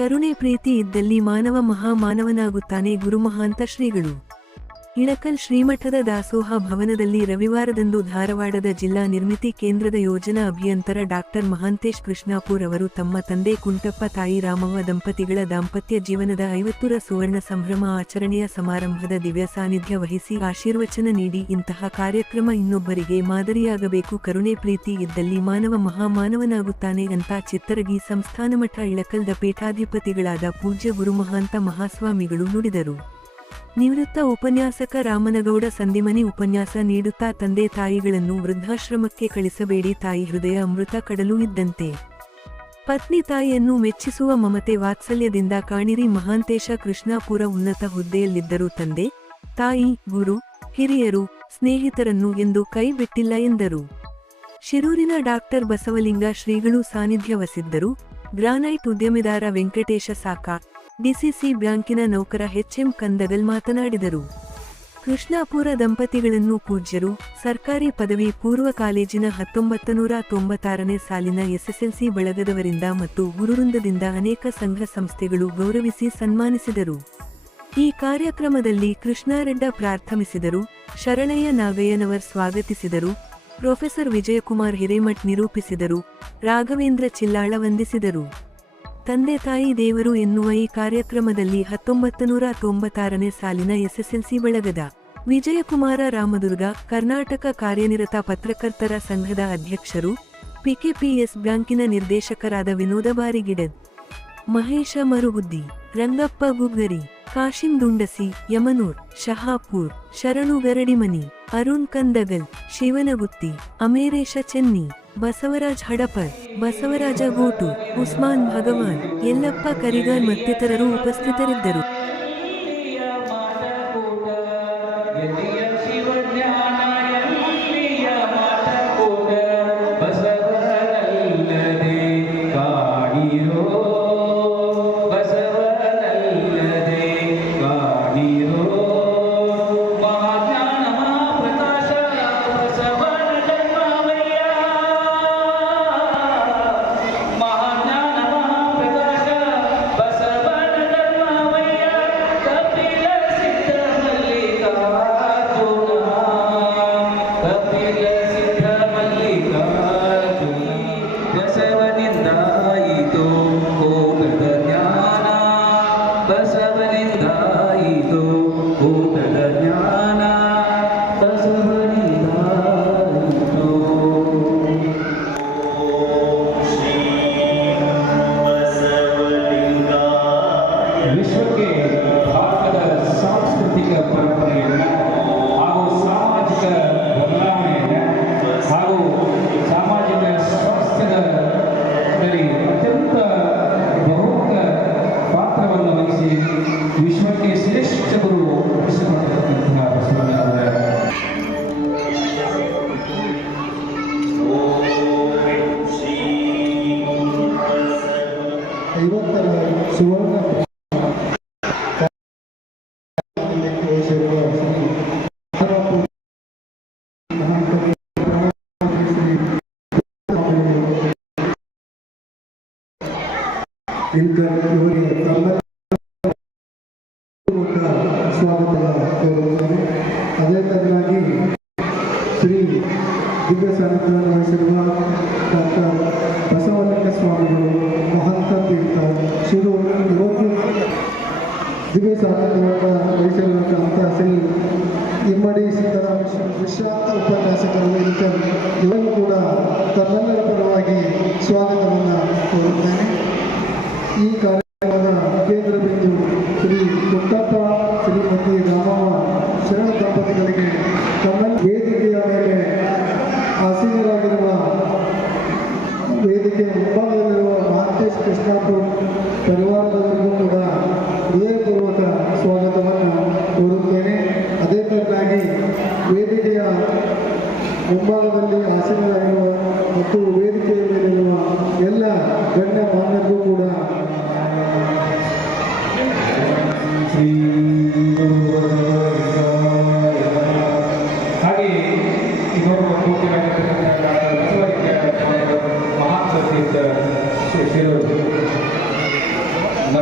ಕರುಣೆ ಪ್ರೀತಿ ಇದ್ದಲ್ಲಿ ಮಾನವ ಮಹಾಮಾನವನಾಗುತ್ತಾನೆ. ಗುರುಮಹಾಂತ ಶ್ರೀಗಳು ಇಳಕಲ್ ಶ್ರೀಮಠದ ದಾಸೋಹ ಭವನದಲ್ಲಿ ರವಿವಾರದಂದು ಧಾರವಾಡದ ಜಿಲ್ಲಾ ನಿರ್ಮಿತಿ ಕೇಂದ್ರದ ಯೋಜನಾ ಅಭಿಯಂತರ ಡಾಕ್ಟರ್ ಮಹಾಂತೇಶ್ ಕೃಷ್ಣಾಪುರ್ ಅವರು ತಮ್ಮ ತಂದೆ ಕುಂಟಪ್ಪ ತಾಯಿ ರಾಮವ್ವ ದಂಪತಿಗಳ ದಾಂಪತ್ಯ ಜೀವನದ 50ರ ಸುವರ್ಣ ಸಂಭ್ರಮ ಆಚರಣೆಯ ಸಮಾರಂಭದ ದಿವ್ಯ ಸಾನ್ನಿಧ್ಯ ವಹಿಸಿ ಆಶೀರ್ವಚನ ನೀಡಿ, ಇಂತಹ ಕಾರ್ಯಕ್ರಮ ಇನ್ನೊಬ್ಬರಿಗೆ ಮಾದರಿಯಾಗಬೇಕು, ಕರುಣೆ ಪ್ರೀತಿ ಇದ್ದಲ್ಲಿ ಮಾನವ ಮಹಾಮಾನವನಾಗುತ್ತಾನೆ ಅಂತ ಚಿತ್ತರಗಿ ಸಂಸ್ಥಾನಮಠ ಇಳಕಲ್ದ ಪೀಠಾಧಿಪತಿಗಳಾದ ಪೂಜ್ಯ ಗುರುಮಹಾಂತ ಮಹಾಸ್ವಾಮಿಗಳು ನುಡಿದರು. ನಿವೃತ್ತ ಉಪನ್ಯಾಸಕ ರಾಮನಗೌಡ ಸಂದಿಮನಿ ಉಪನ್ಯಾಸ ನೀಡುತ್ತಾ ತಂದೆ ತಾಯಿಗಳನ್ನು ವೃದ್ಧಾಶ್ರಮಕ್ಕೆ ಕಳಿಸಬೇಡಿ, ತಾಯಿ ಹೃದಯ ಅಮೃತ ಕಡಲು ಇದ್ದಂತೆ. ಪತ್ನಿ ತಾಯಿಯನ್ನು ಮೆಚ್ಚಿಸುವ ಮಮತೆ ವಾತ್ಸಲ್ಯದಿಂದ ಕಾಣಿರಿ. ಮಹಾಂತೇಶ ಕೃಷ್ಣಾಪುರ ಉನ್ನತ ಹುದ್ದೆಯಲ್ಲಿದ್ದರೂ ತಂದೆ ತಾಯಿ, ಗುರು ಹಿರಿಯರು, ಸ್ನೇಹಿತರನ್ನು ಎಂದು ಕೈ ಬಿಟ್ಟಿಲ್ಲ ಎಂದರು. ಶಿರೂರಿನ ಡಾಕ್ಟರ್ ಬಸವಲಿಂಗ ಶ್ರೀಗಳು ಸಾನ್ನಿಧ್ಯ ವಹಿಸಿದ್ದರು. ಗ್ರಾನೈಟ್ ಉದ್ಯಮಿದಾರ ವೆಂಕಟೇಶ ಸಾಕ, ಡಿಸಿಸಿ ಬ್ಯಾಂಕಿನ ನೌಕರ ಎಚ್ಎಂ ಕಂದಗಲ್ ಮಾತನಾಡಿದರು. ಕೃಷ್ಣಾಪುರ ದಂಪತಿಗಳನ್ನು ಪೂಜ್ಯರು, ಸರ್ಕಾರಿ ಪದವಿ ಪೂರ್ವ ಕಾಲೇಜಿನ 1996ನೇ ಸಾಲಿನ ಎಸ್ಎಸ್ಎಲ್ಸಿ ಬಳಗದವರಿಂದ ಮತ್ತು ಗುರುವೃಂದದಿಂದ ಅನೇಕ ಸಂಘ ಸಂಸ್ಥೆಗಳು ಗೌರವಿಸಿ ಸನ್ಮಾನಿಸಿದರು. ಈ ಕಾರ್ಯಕ್ರಮದಲ್ಲಿ ಕೃಷ್ಣಾರೆಡ್ಡ ಪ್ರಾರ್ಥಮಿಸಿದರು. ಶರಣಯ್ಯ ನಾಗಯ್ಯನವರ್ ಸ್ವಾಗತಿಸಿದರು. ಪ್ರೊಫೆಸರ್ ವಿಜಯಕುಮಾರ್ ಹಿರೇಮಠ್ ನಿರೂಪಿಸಿದರು. ರಾಘವೇಂದ್ರ ಚಿಲ್ಲಾಳ ವಂದಿಸಿದರು. ತಂದೆ ತಾಯಿ ದೇವರು ಎನ್ನುವ ಈ ಕಾರ್ಯಕ್ರಮದಲ್ಲಿ 1996ನೇ ಸಾಲಿನ ಎಸ್ಎಸ್ಎಲ್ಸಿ ಬಳಗದ ವಿಜಯಕುಮಾರ ರಾಮದುರ್ಗ, ಕರ್ನಾಟಕ ಕಾರ್ಯನಿರತ ಪತ್ರಕರ್ತರ ಸಂಘದ ಅಧ್ಯಕ್ಷರು, ಪಿಕೆಪಿಎಸ್ ಬ್ಯಾಂಕಿನ ನಿರ್ದೇಶಕರಾದ ವಿನೋದ ಬಾರಿಗಿಡದ್, ಮಹೇಶ ಮರುಗುದ್ದಿ, ರಂಗಪ್ಪ ಗುಗ್ಗರಿ, ಕಾಶಿಂ ದುಂಡಸಿ, ಯಮನೂರ್, ಶಹಾಪುರ್, ಶರಣು ಗರಡಿಮನಿ, ಅರುಣ್ ಕಂದಗಲ್, ಶಿವನಗುತ್ತಿ, ಅಮೇರೇಶ ಚೆನ್ನಿ, ಬಸವರಾಜ್ ಹಡಪರ್, ಬಸವರಾಜ ಗೋಟು, ಉಸ್ಮಾನ್ ಭಗವಾನ್, ಯಲ್ಲಪ್ಪ ಕರಿಗಾರ್ ಮತ್ತಿತರರು ಉಪಸ್ಥಿತರಿದ್ದರು. ವಿಶ್ವಕ್ಕೆ ಭಾರತದ ಸಾಂಸ್ಕೃತಿಕ ಪರಂಪರೆಯನ್ನು ಹಾಗೂ ಸಾಮಾಜಿಕ ಬದಲಾವಣೆಯನ್ನು ಹಾಗೂ ಸಾಮಾಜಿಕ ಸ್ವಾಸ್ಥ್ಯದಲ್ಲಿ ಅತ್ಯಂತ ಬಹುಮುಖ ಪಾತ್ರವನ್ನು ವಹಿಸಿ ವಿಶ್ವಕ್ಕೆ ಶ್ರೇಷ್ಠ ಗುರು ಮಾಡಿರತಕ್ಕಂತಹ ಬಸವಣ್ಣನವರ ಸುವರ್ಣ ಇವರಿಗೆ ಸ್ವಾಗತ ಕೋರುತ್ತೇನೆ. ಅದೇ ತರನಾಗಿ ಶ್ರೀ ದಿವ್ಯ ಸಾನ್ನಿಧ್ಯವನ್ನು ವಹಿಸಿರುವ ಡಾಕ್ಟರ್ ಬಸವಲಿಂಗ ಸ್ವಾಮಿಗಳು, ಮಹಂತ ತೀರ್ಥ ಶಿರೂರು ಇವತ್ತು ದಿವ್ಯ ಸಾನ್ನಿಧ್ಯವನ್ನು ವಹಿಸಿರುವಂತಹ ಶ್ರೀ ಇಮ್ಮಡಿ ಸಿದ್ದರಾಮೇಶ್ವರ ವಿಶ್ರಾಂತ ಉಪನ್ಯಾಸಕರು ಇವರಿಗೂ ಕೂಡ ತಮ್ಮೆಲ್ಲರ ಪರವಾಗಿ ಸ್ವಾಗತವನ್ನು ಕೋರುತ್ತೇನೆ. ಈ ಕಾರ್ಯಕ್ರಮದ ಕೇಂದ್ರ ಬಿಂದು ಶ್ರೀ ಕುಂಟಪ್ಪ ಶ್ರೀಮತಿ ರಾಮವ್ವ ಶರಣ ದಂಪತಿಗಳಿಗೆ ತಮ್ಮೆಲ್ಲ ವೇದಿಕೆಯ ಮೇಲೆ ಆಸೀನರಾಗಿರುವ ವೇದಿಕೆ ಮುಂಭಾಗದಲ್ಲಿರುವ ಮಹಾಂತೇಶ್ ಕೃಷ್ಣಾಪುರ ಪರಿವಾರದವರಿಗೂ ಕೂಡ ಹೃದಯಪೂರ್ವಕ ಸ್ವಾಗತವನ್ನು ಕೋರುತ್ತೇನೆ. ಅದೇ ತರನಾಗಿ ವೇದಿಕೆಯ ಮುಂಭಾಗದಲ್ಲಿ ಆಸೀನರಾಗಿರುವ ಮತ್ತು ವೇದಿಕೆಯ ಮೇಲಿರುವ ಎಲ್ಲ ಗಣ್ಯ ಮಾನ್ಯರಿಗೂ ಕೂಡ ಹಾಗೆ ಇನ್ನೊಬ್ಬ ಮಹಾನ್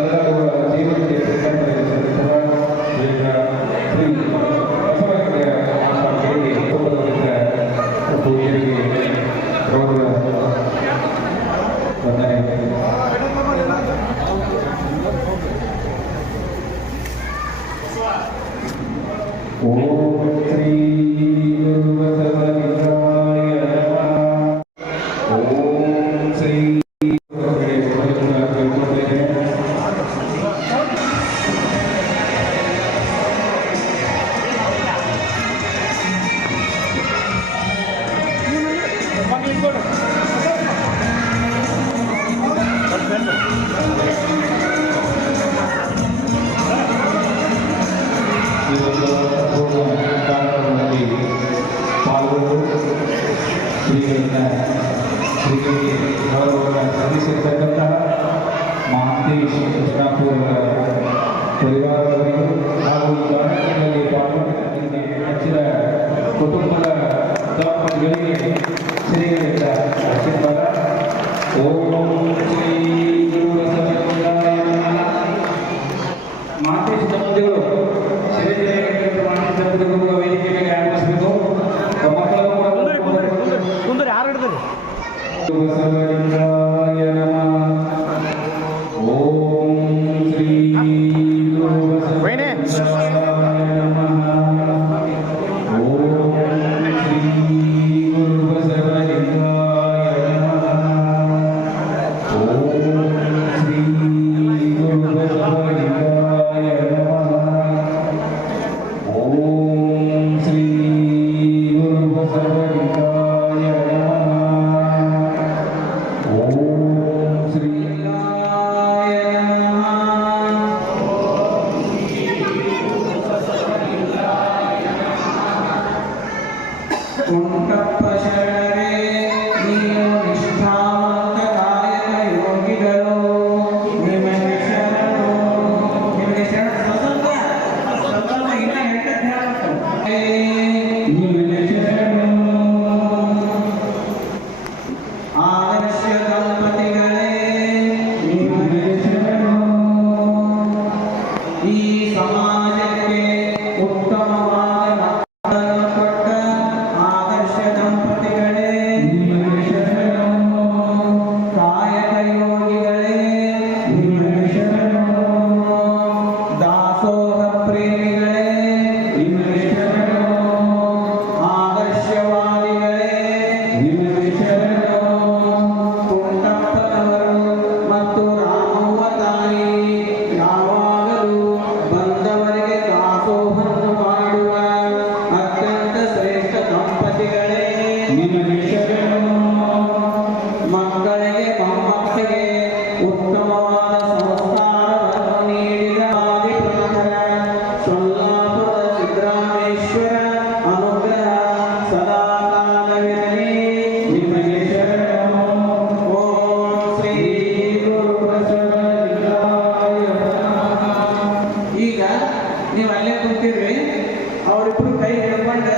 ಅವರು ಸಲ್ಲಿಸಿರ್ತಕ್ಕಂತಹ ಮಹಾಂತೇಶ್ ಕೃಷ್ಣಾಪುರ ಪರಿವಾರದವರಿಗೂ ಹಾಗೂ ಈ ಕಾರ್ಯಕ್ರಮದಲ್ಲಿ ಪಾಲ್ಗೊಂಡಿದ್ದಕ್ಕೆ ಹೆಚ್ಚಿನ ಕುಟುಂಬದ ದಂಪತಿಗಳಿಗೆ ಶ್ರೀಗಳಿಂದ ಆಶೀರ್ವಾದ. ಓಂ ಶ್ರೀ ಗುರು ಬಸವಲಿಂಗಾಯ ನಮಃ. ಮಹಾಂತೇಶ್ ದಂಪತಿಗಳು ದಂಪತಿಗಳು ವೇದಿಕೆ ಮೇಲೆ ಆಗಮಿಸಬೇಕು. ಮಕ್ಕಳು ಕೂಡ ಬಸವಲಿಂಗಾಯ ನಮಃ. ಓಂ ಶ್ರೀ ಗುರು ಬಸವಲಿಂಗಾಯ ನಮಃ. ಓಂ ಶ್ರೀ ಗುರು ಬಸವಲಿಂಗಾಯ ನಮಃ. ಓಂ ಶ್ರೀ ಗುರು ಬಸವಲಿಂಗಾಯ ನಮಃ. ಓಂ ಶ್ರೀ ಗುರು ಬಸವಲಿಂಗಾಯ ನಮಃ. ಓಂ ಶ್ರೀ ಕುಂಟಪ್ಪ ಶರಣರೇ, ನೀವು ನಿಷ್ಠಾವಂತರಾಯಕ ಯೋಗಿಗಳು, ನಿಮಗೆ ಶರಣು. ನಿಮಗೆ ಶರಣ ಸ್ವಲ್ಪ ಇನ್ನ ಹೇಳ್ತದೆ ಹೇಳಬೇಕು. ನಿಮಗೆ ಶರಣು. ಆದರ್ಶ ದಂಪತಿಗಳೇ, ನಿಮಗೆ ಶರಣು. ಈ ಸಮಾಜಕ್ಕೆ ಉತ್ತಮವಾದ ಮಕ್ಕಳನ್ನು ಕೊಟ್ಟ ಆದರ್ಶ ದಂಪತಿಗಳೇ, ನಿಮಗೆ ಶರಣು. ಕಾಯಕ ಯೋಗಿಗಳೇ, ನಿಮಗೆ ಶರಣು. ದಾಸೋಹ ಪ್ರೇಮಿಗಳೇ, ನಿಮಗೆ ಶರಣು. ಆದರ್ಶವಾದಿಗಳೇ, ನಿಮಗೆ ಶರಣು. ಕುಂಟಪ್ಪನವರು ಮತ್ತು ರಾಮವ್ವ ತಾಯಿ ಯಾವಾಗಲೂ ಬಂದವರಿಗೆ ದಾಸೋಹವನ್ನು ಮಾಡುವ ಅತ್ಯಂತ ಶ್ರೇಷ್ಠ ದಂಪತಿಗಳೇ, ನಿಮಗೆ ಶರಣು. ಮಕ್ಕಳಿಗೆ ಮೊಮ್ಮಕ್ಕಳಿಗೆ ಉತ್ತಮವಾದ ಸಂಸ್ಕಾರವನ್ನು ನೀಡಿದ ಆದಿಪ್ರಮುಖರ ಸೊಲ್ಲಾಪುರದ ಸಿದ್ದರಾಮೇಶ್ವರ ಅನುಗ್ರಹ ಸದಾ ಕಾಲವಿರಲಿ. ನಿಮಗೆ ಶರಣು. ಓಂ ಶ್ರೀ ಗುರು ಬಸವಲಿಂಗಾಯ ನಮಃ. ಈಗ ನೀವು ಅಲ್ಲೇ ಕೂತಿರ್ರಿ, ಅವರಿಬ್ರು ಕೈ ಹಿಡ್ಕೊಂಡು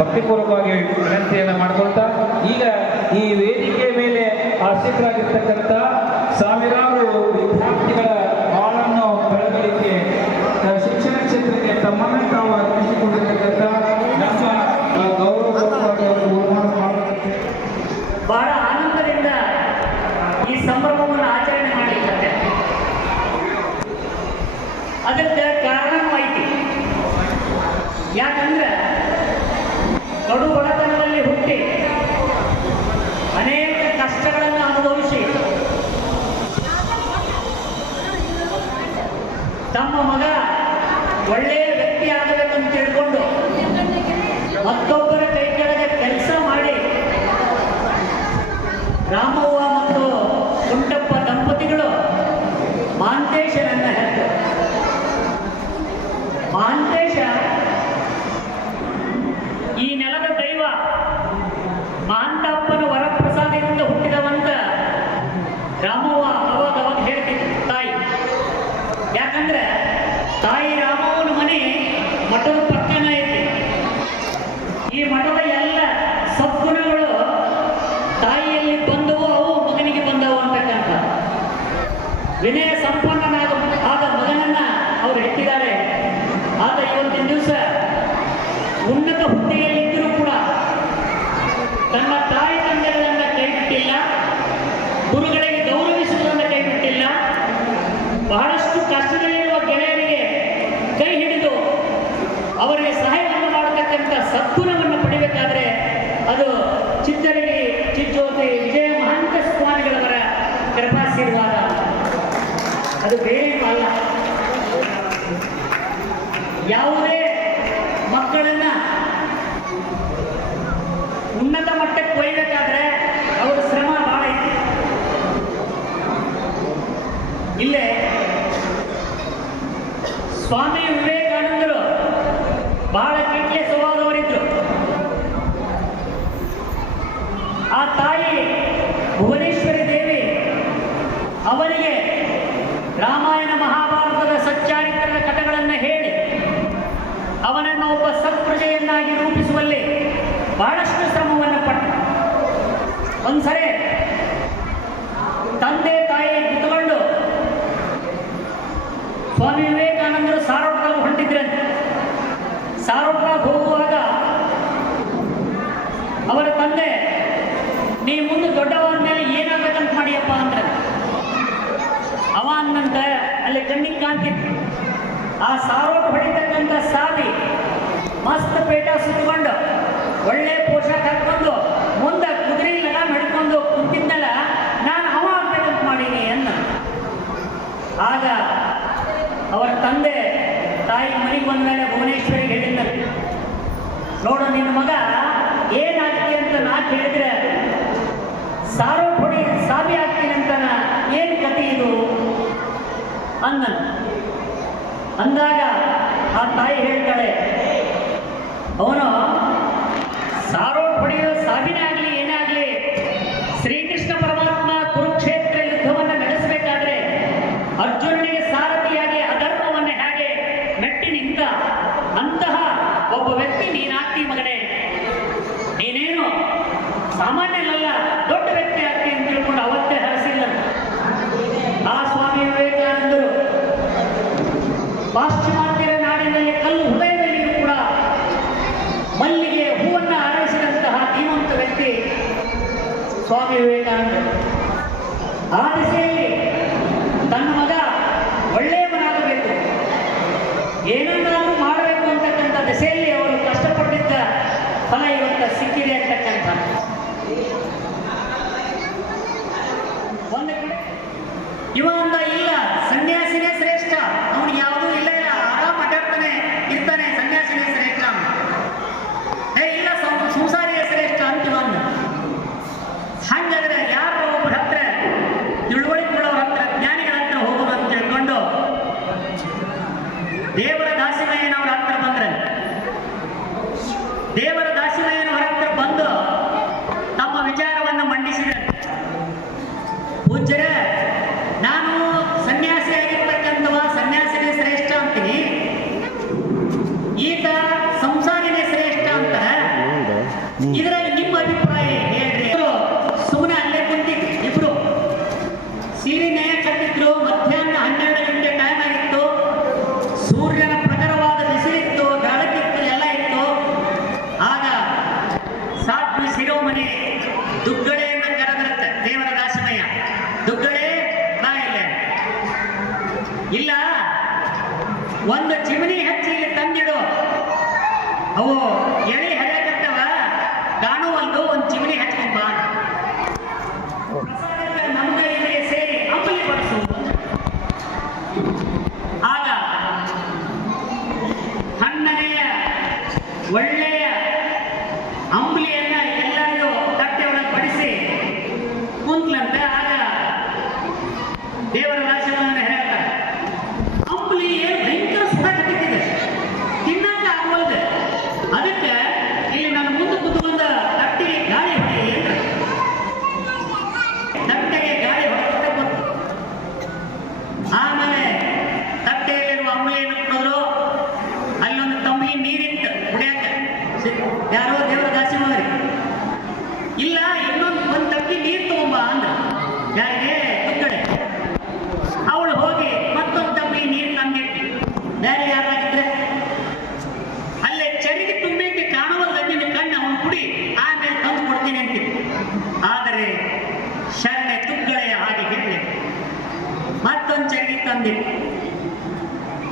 ಭಕ್ತಿಪೂರ್ವಕವಾಗಿ ವಿನಂತಿಯನ್ನು ಮಾಡಿಕೊಳ್ತಾ ಈಗ ಈ ವೇದಿಕೆ ಮೇಲೆ ಆಸಕ್ತರಾಗಿರ್ತಕ್ಕಂಥ ಸಾವಿರಾರು ವಿದ್ಯಾರ್ಥಿಗಳ ಬಾಳನ್ನು ಬೆಳಗಲಿಕ್ಕೆ ಶಿಕ್ಷಣ ಕ್ಷೇತ್ರಕ್ಕೆ ತಮ್ಮನ್ನು ತಾವು ಅರ್ಪಿಸಿಕೊಂಡಿರ್ತಕ್ಕಂಥ ನಮ್ಮ ಗೌರವವಾಗಿ ಬಹಳ ಆನಂದದಿಂದ ಈ ಸಂಭ್ರಮವನ್ನು ಆಚರಣೆ ಮಾಡಲಿದ್ದಾರೆ. ಅದಕ್ಕೆ ಕಾರಣವೂ ಐತಿ. ಯಾಕಂದ್ರೆ ಕಡು ಬಡತನದಲ್ಲಿ ಹುಟ್ಟಿ ಅನೇಕ ಕಷ್ಟಗಳನ್ನು ಅನುಭವಿಸಿ ತಮ್ಮ ಮಗ ಒಳ್ಳೆಯ ವ್ಯಕ್ತಿ ಆಗಬೇಕಂತ ತಿಳ್ಕೊಂಡು ಮತ್ತೊಬ್ಬರ ಕೈ ಕೆಳಗೆ ಕೆಲಸ ಮಾಡಿ ರಾಮವ್ವ ಮತ್ತು ಕುಂಟಪ್ಪ ದಂಪತಿಗಳು ಮಹಾಂತೇಶನನ್ನ ಹೆತ್ತು. ಮಹಾಂತೇಶ ಈ ನೆಲದ ದೈವ, ಮಹಾಂತಪ್ಪನ ವರಪ್ರಸಾದದಿಂದ ಹುಟ್ಟಿದವಂತ ರಾಮವ್ವ ಅವಾಗ ಹೇಳ್ತಿದ್ರು ತಾಯಿ. ಯಾಕಂದ್ರೆ ತಾಯಿ ರಾಮವ್ವನ ಮನೆ ಮಠದ ಪಕ್ಕನ ಐತಿ. ಈ ಮಠದ ಎಲ್ಲ ಸದ್ಗುಣಗಳು ತಾಯಿಯಲ್ಲಿ ಬಂದವು, ಅವು ಮಗನಿಗೆ ಬಂದವು ಅಂತಕ್ಕಂಥ ವಿನಯ ಸಂಪನ್ನನಾದ ಆದ ಮಗನನ್ನ ಅವರು ಹೆತ್ತಿದ್ದಾರೆ. ಆದ ಇವತ್ತಿನ ದಿವಸ ಉನ್ನತ ಹುದ್ದೆಯಲ್ಲಿದ್ದರೂ ಕೂಡ ತನ್ನ ತಾಯಿ ತಂದೆಗಳನ್ನ ಕೈ ಬಿಟ್ಟಿಲ್ಲ. ಗುರುಗಳಿಗೆ ಗೌರವಿಸುವುದನ್ನು ಕೈಬಿಟ್ಟಿಲ್ಲ. ಬಹಳಷ್ಟು ಕಷ್ಟದಲ್ಲಿರುವ ಗೆಳೆಯರಿಗೆ ಕೈ ಹಿಡಿದು ಅವರಿಗೆ ಸಹಾಯವನ್ನು ಮಾಡತಕ್ಕಂಥ ಸದ್ಗುಣವನ್ನು ಪಡಿಬೇಕಾದ್ರೆ ಅದು ಚಿತ್ತರಗಿ ಚಿಜ್ಜೋತಿ ವಿಜಯ ಮಹಾಂತ ಸ್ವಾಮಿಗಳವರ ಕೃಪಾಶೀರ್ವಾದ, ಅದು ಬೇರೇನೂ ಅಲ್ಲ. ಯಾವುದೇ ಮಕ್ಕಳನ್ನ ಉನ್ನತ ಮಟ್ಟಕ್ಕೆ ಒಯ್ಯಬೇಕಾದ್ರೆ ಅವರ ಶ್ರಮ ಬಹಳ ಇತ್ತು. ಇಲ್ಲೇ ಸ್ವಾಮಿ ವಿವೇಕಾನಂದರು ಬಹಳ ಕಿಟ್ಲೆ ಸ್ವಭಾವದವರಿದ್ರು. ಆ ತಾಯಿ ಭುವನೇಶ್ವರಿ ದೇವಿ ಅವರಿಗೆ ರಾಮಾಯಣ ಮಹಾಭಾರತದ ಸಚ್ಚಾರಿತ್ರದ ಕಥೆಗಳನ್ನು ಹೇಳಿ ಅವನನ್ನು ಒಬ್ಬ ಸತ್ಪ್ರಜೆಯನ್ನಾಗಿ ರೂಪಿಸುವಲ್ಲಿ ಬಹಳಷ್ಟು ಶ್ರಮವನ್ನು ಪಟ್ಟ. ಒಂದ್ಸರಿ ತಂದೆ ತಾಯಿ ಕುತ್ಕೊಂಡು ಸ್ವಾಮಿ ವಿವೇಕಾನಂದರು ಸಾರೋಟ್ರಾಗ ಹೊಂಟಿದ್ರಂತೆ. ಸಾರೋಟ್ರಾಗ ಹೋಗುವಾಗ ಅವರ ತಂದೆ, ನೀ ಮುಂದೆ ದೊಡ್ಡವರ ಮೇಲೆ ಏನಾಗಬೇಕಂತ ಮಾಡಿಯಪ್ಪ ಅಂದ್ರೆ ಅವ ಅನ್ನಂತ ಅಲ್ಲಿ ಕಣ್ಣಿಗೆ ಕಾಣ್ತಿತ್ತು. ಆ ಸಾರೋಟ್ ಹೊಡಿತಕ್ಕಂಥ ಸಾಬಿ ಮಸ್ತ್ ಪೇಟ ಸುತ್ತಕೊಂಡು ಒಳ್ಳೆ ಪೋಷಾಕ ಹಾಕೊಂಡು ಮುಂದೆ ಕುದುರೆ ಲಗಾಮ್ ಹಿಡ್ಕೊಂಡು ಕುಂತಿದ್ದಲ್ಲ, ನಾನು ಅವ ಆಗ್ಬೇಕಂತ ಮಾಡೀನಿ ಅನ್ನ. ಆಗ ಅವರ ತಂದೆ ತಾಯಿ ಮನೆಗೆ ಬಂದ ಮೇಲೆ ಭುವನೇಶ್ವರಿಗೆ ಹೇಳಿದ್ದಾರೆ, ನೋಡು ನಿನ್ನ ಮಗ ಏನಾಗ್ತಿ ಅಂತ ನಾ ಕೇಳಿದ್ರೆ ಸಾರೋಟ್ ಹೊಡಿ ಸಾಬಿ ಆಗ್ತೀನಿ ಅಂತಾನ, ಏನು ಕತೆ ಇದು ಅನ್ನ. ಅಂದಾಗ ಆ ತಾಯಿ ಹೇಳ್ತಾಳೆ, ಅವನು ಸಾರೋಟ್ ಹೊಡೆಯೋ ಸಾಬಿನೇ ಆಗಲಿ ಏನೇ ಆಗಲಿ, ಶ್ರೀಕೃಷ್ಣ ಪರಮಾತ್ಮ ಕುರುಕ್ಷೇತ್ರ ಯುದ್ಧವನ್ನು ನಡೆಸಬೇಕಾದ್ರೆ ಅರ್ಜುನನಿಗೆ ಸಾರಥಿಯಾಗಿ ಅಧರ್ಮವನ್ನು ಹೇಗೆ ಮೆಟ್ಟಿ ನಿಂತ ಅಂತಹ ಒಬ್ಬ ವ್ಯಕ್ತಿ ನೀನಾಗ್ತಿ ಮಗನೇ. ನೀನೇನು ಸಾಮಾನ್ಯನಲ್ಲ, ದೊಡ್ಡ ವ್ಯಕ್ತಿ ಆಗ್ತಿ ಅಂತ ತಿಳ್ಕೊಂಡು ಅವತ್ತೇ ಹರಸಿಲ್ಲ. ಆ ಸ್ವಾಮಿ ವಿವೇಕಾನಂದರು ಪಾಶ್ಚಿಮಾತ್ಯರ ನಾಡಿನಲ್ಲಿ ಕಲ್ಲು ಹೃದಯದಲ್ಲಿಯೂ ಕೂಡ ಮಲ್ಲಿಗೆ ಹೂವನ್ನು ಹಾರೈಸಿದಂತಹ ಧೀಮಂತ ವ್ಯಕ್ತಿ ಸ್ವಾಮಿ ವಿವೇಕಾನಂದರು. ಆ ದಿಸೆಯಲ್ಲಿ ತನ್ನ ಮಗ ಒಳ್ಳೆಯವನಾಗಬೇಕು, ಏನನ್ನಾದರೂ ಮಾಡಬೇಕು ಅಂತಕ್ಕಂಥ ದಿಸೆಯಲ್ಲಿ ಅವರು ಕಷ್ಟಪಟ್ಟಿದ್ದ ಫಲ ಇವತ್ತು ಸಿಕ್ಕಿದೆ ಅಂತಕ್ಕಂಥ ಒಂದು ಕಡೆ ಇವ ಅಂದ, ಇಲ್ಲ ಸನ್ಯಾಸಿನೇ ಶ್ರೇಷ್ಠ, ಅವನಿಗೆ ಯಾವುದೂ ಇಲ್ಲ, ಆರಾಮ ಅಡ್ಡಾಡ್ತಾನೆ ಇರ್ತಾನೆ, ಸನ್ಯಾಸಿನೇ ಶ್ರೇಷ್ಠ. ಇಲ್ಲ ಸಂಸಾರಿಯೇ ಶ್ರೇಷ್ಠ ಅಂತಿವ ಅಂದ. ಹಂಗಾದ್ರೆ ಯಾರು ಒಬ್ಬರ ಹತ್ರ ತಿಳುವಳಿಕೆ ಕೊಡೋರು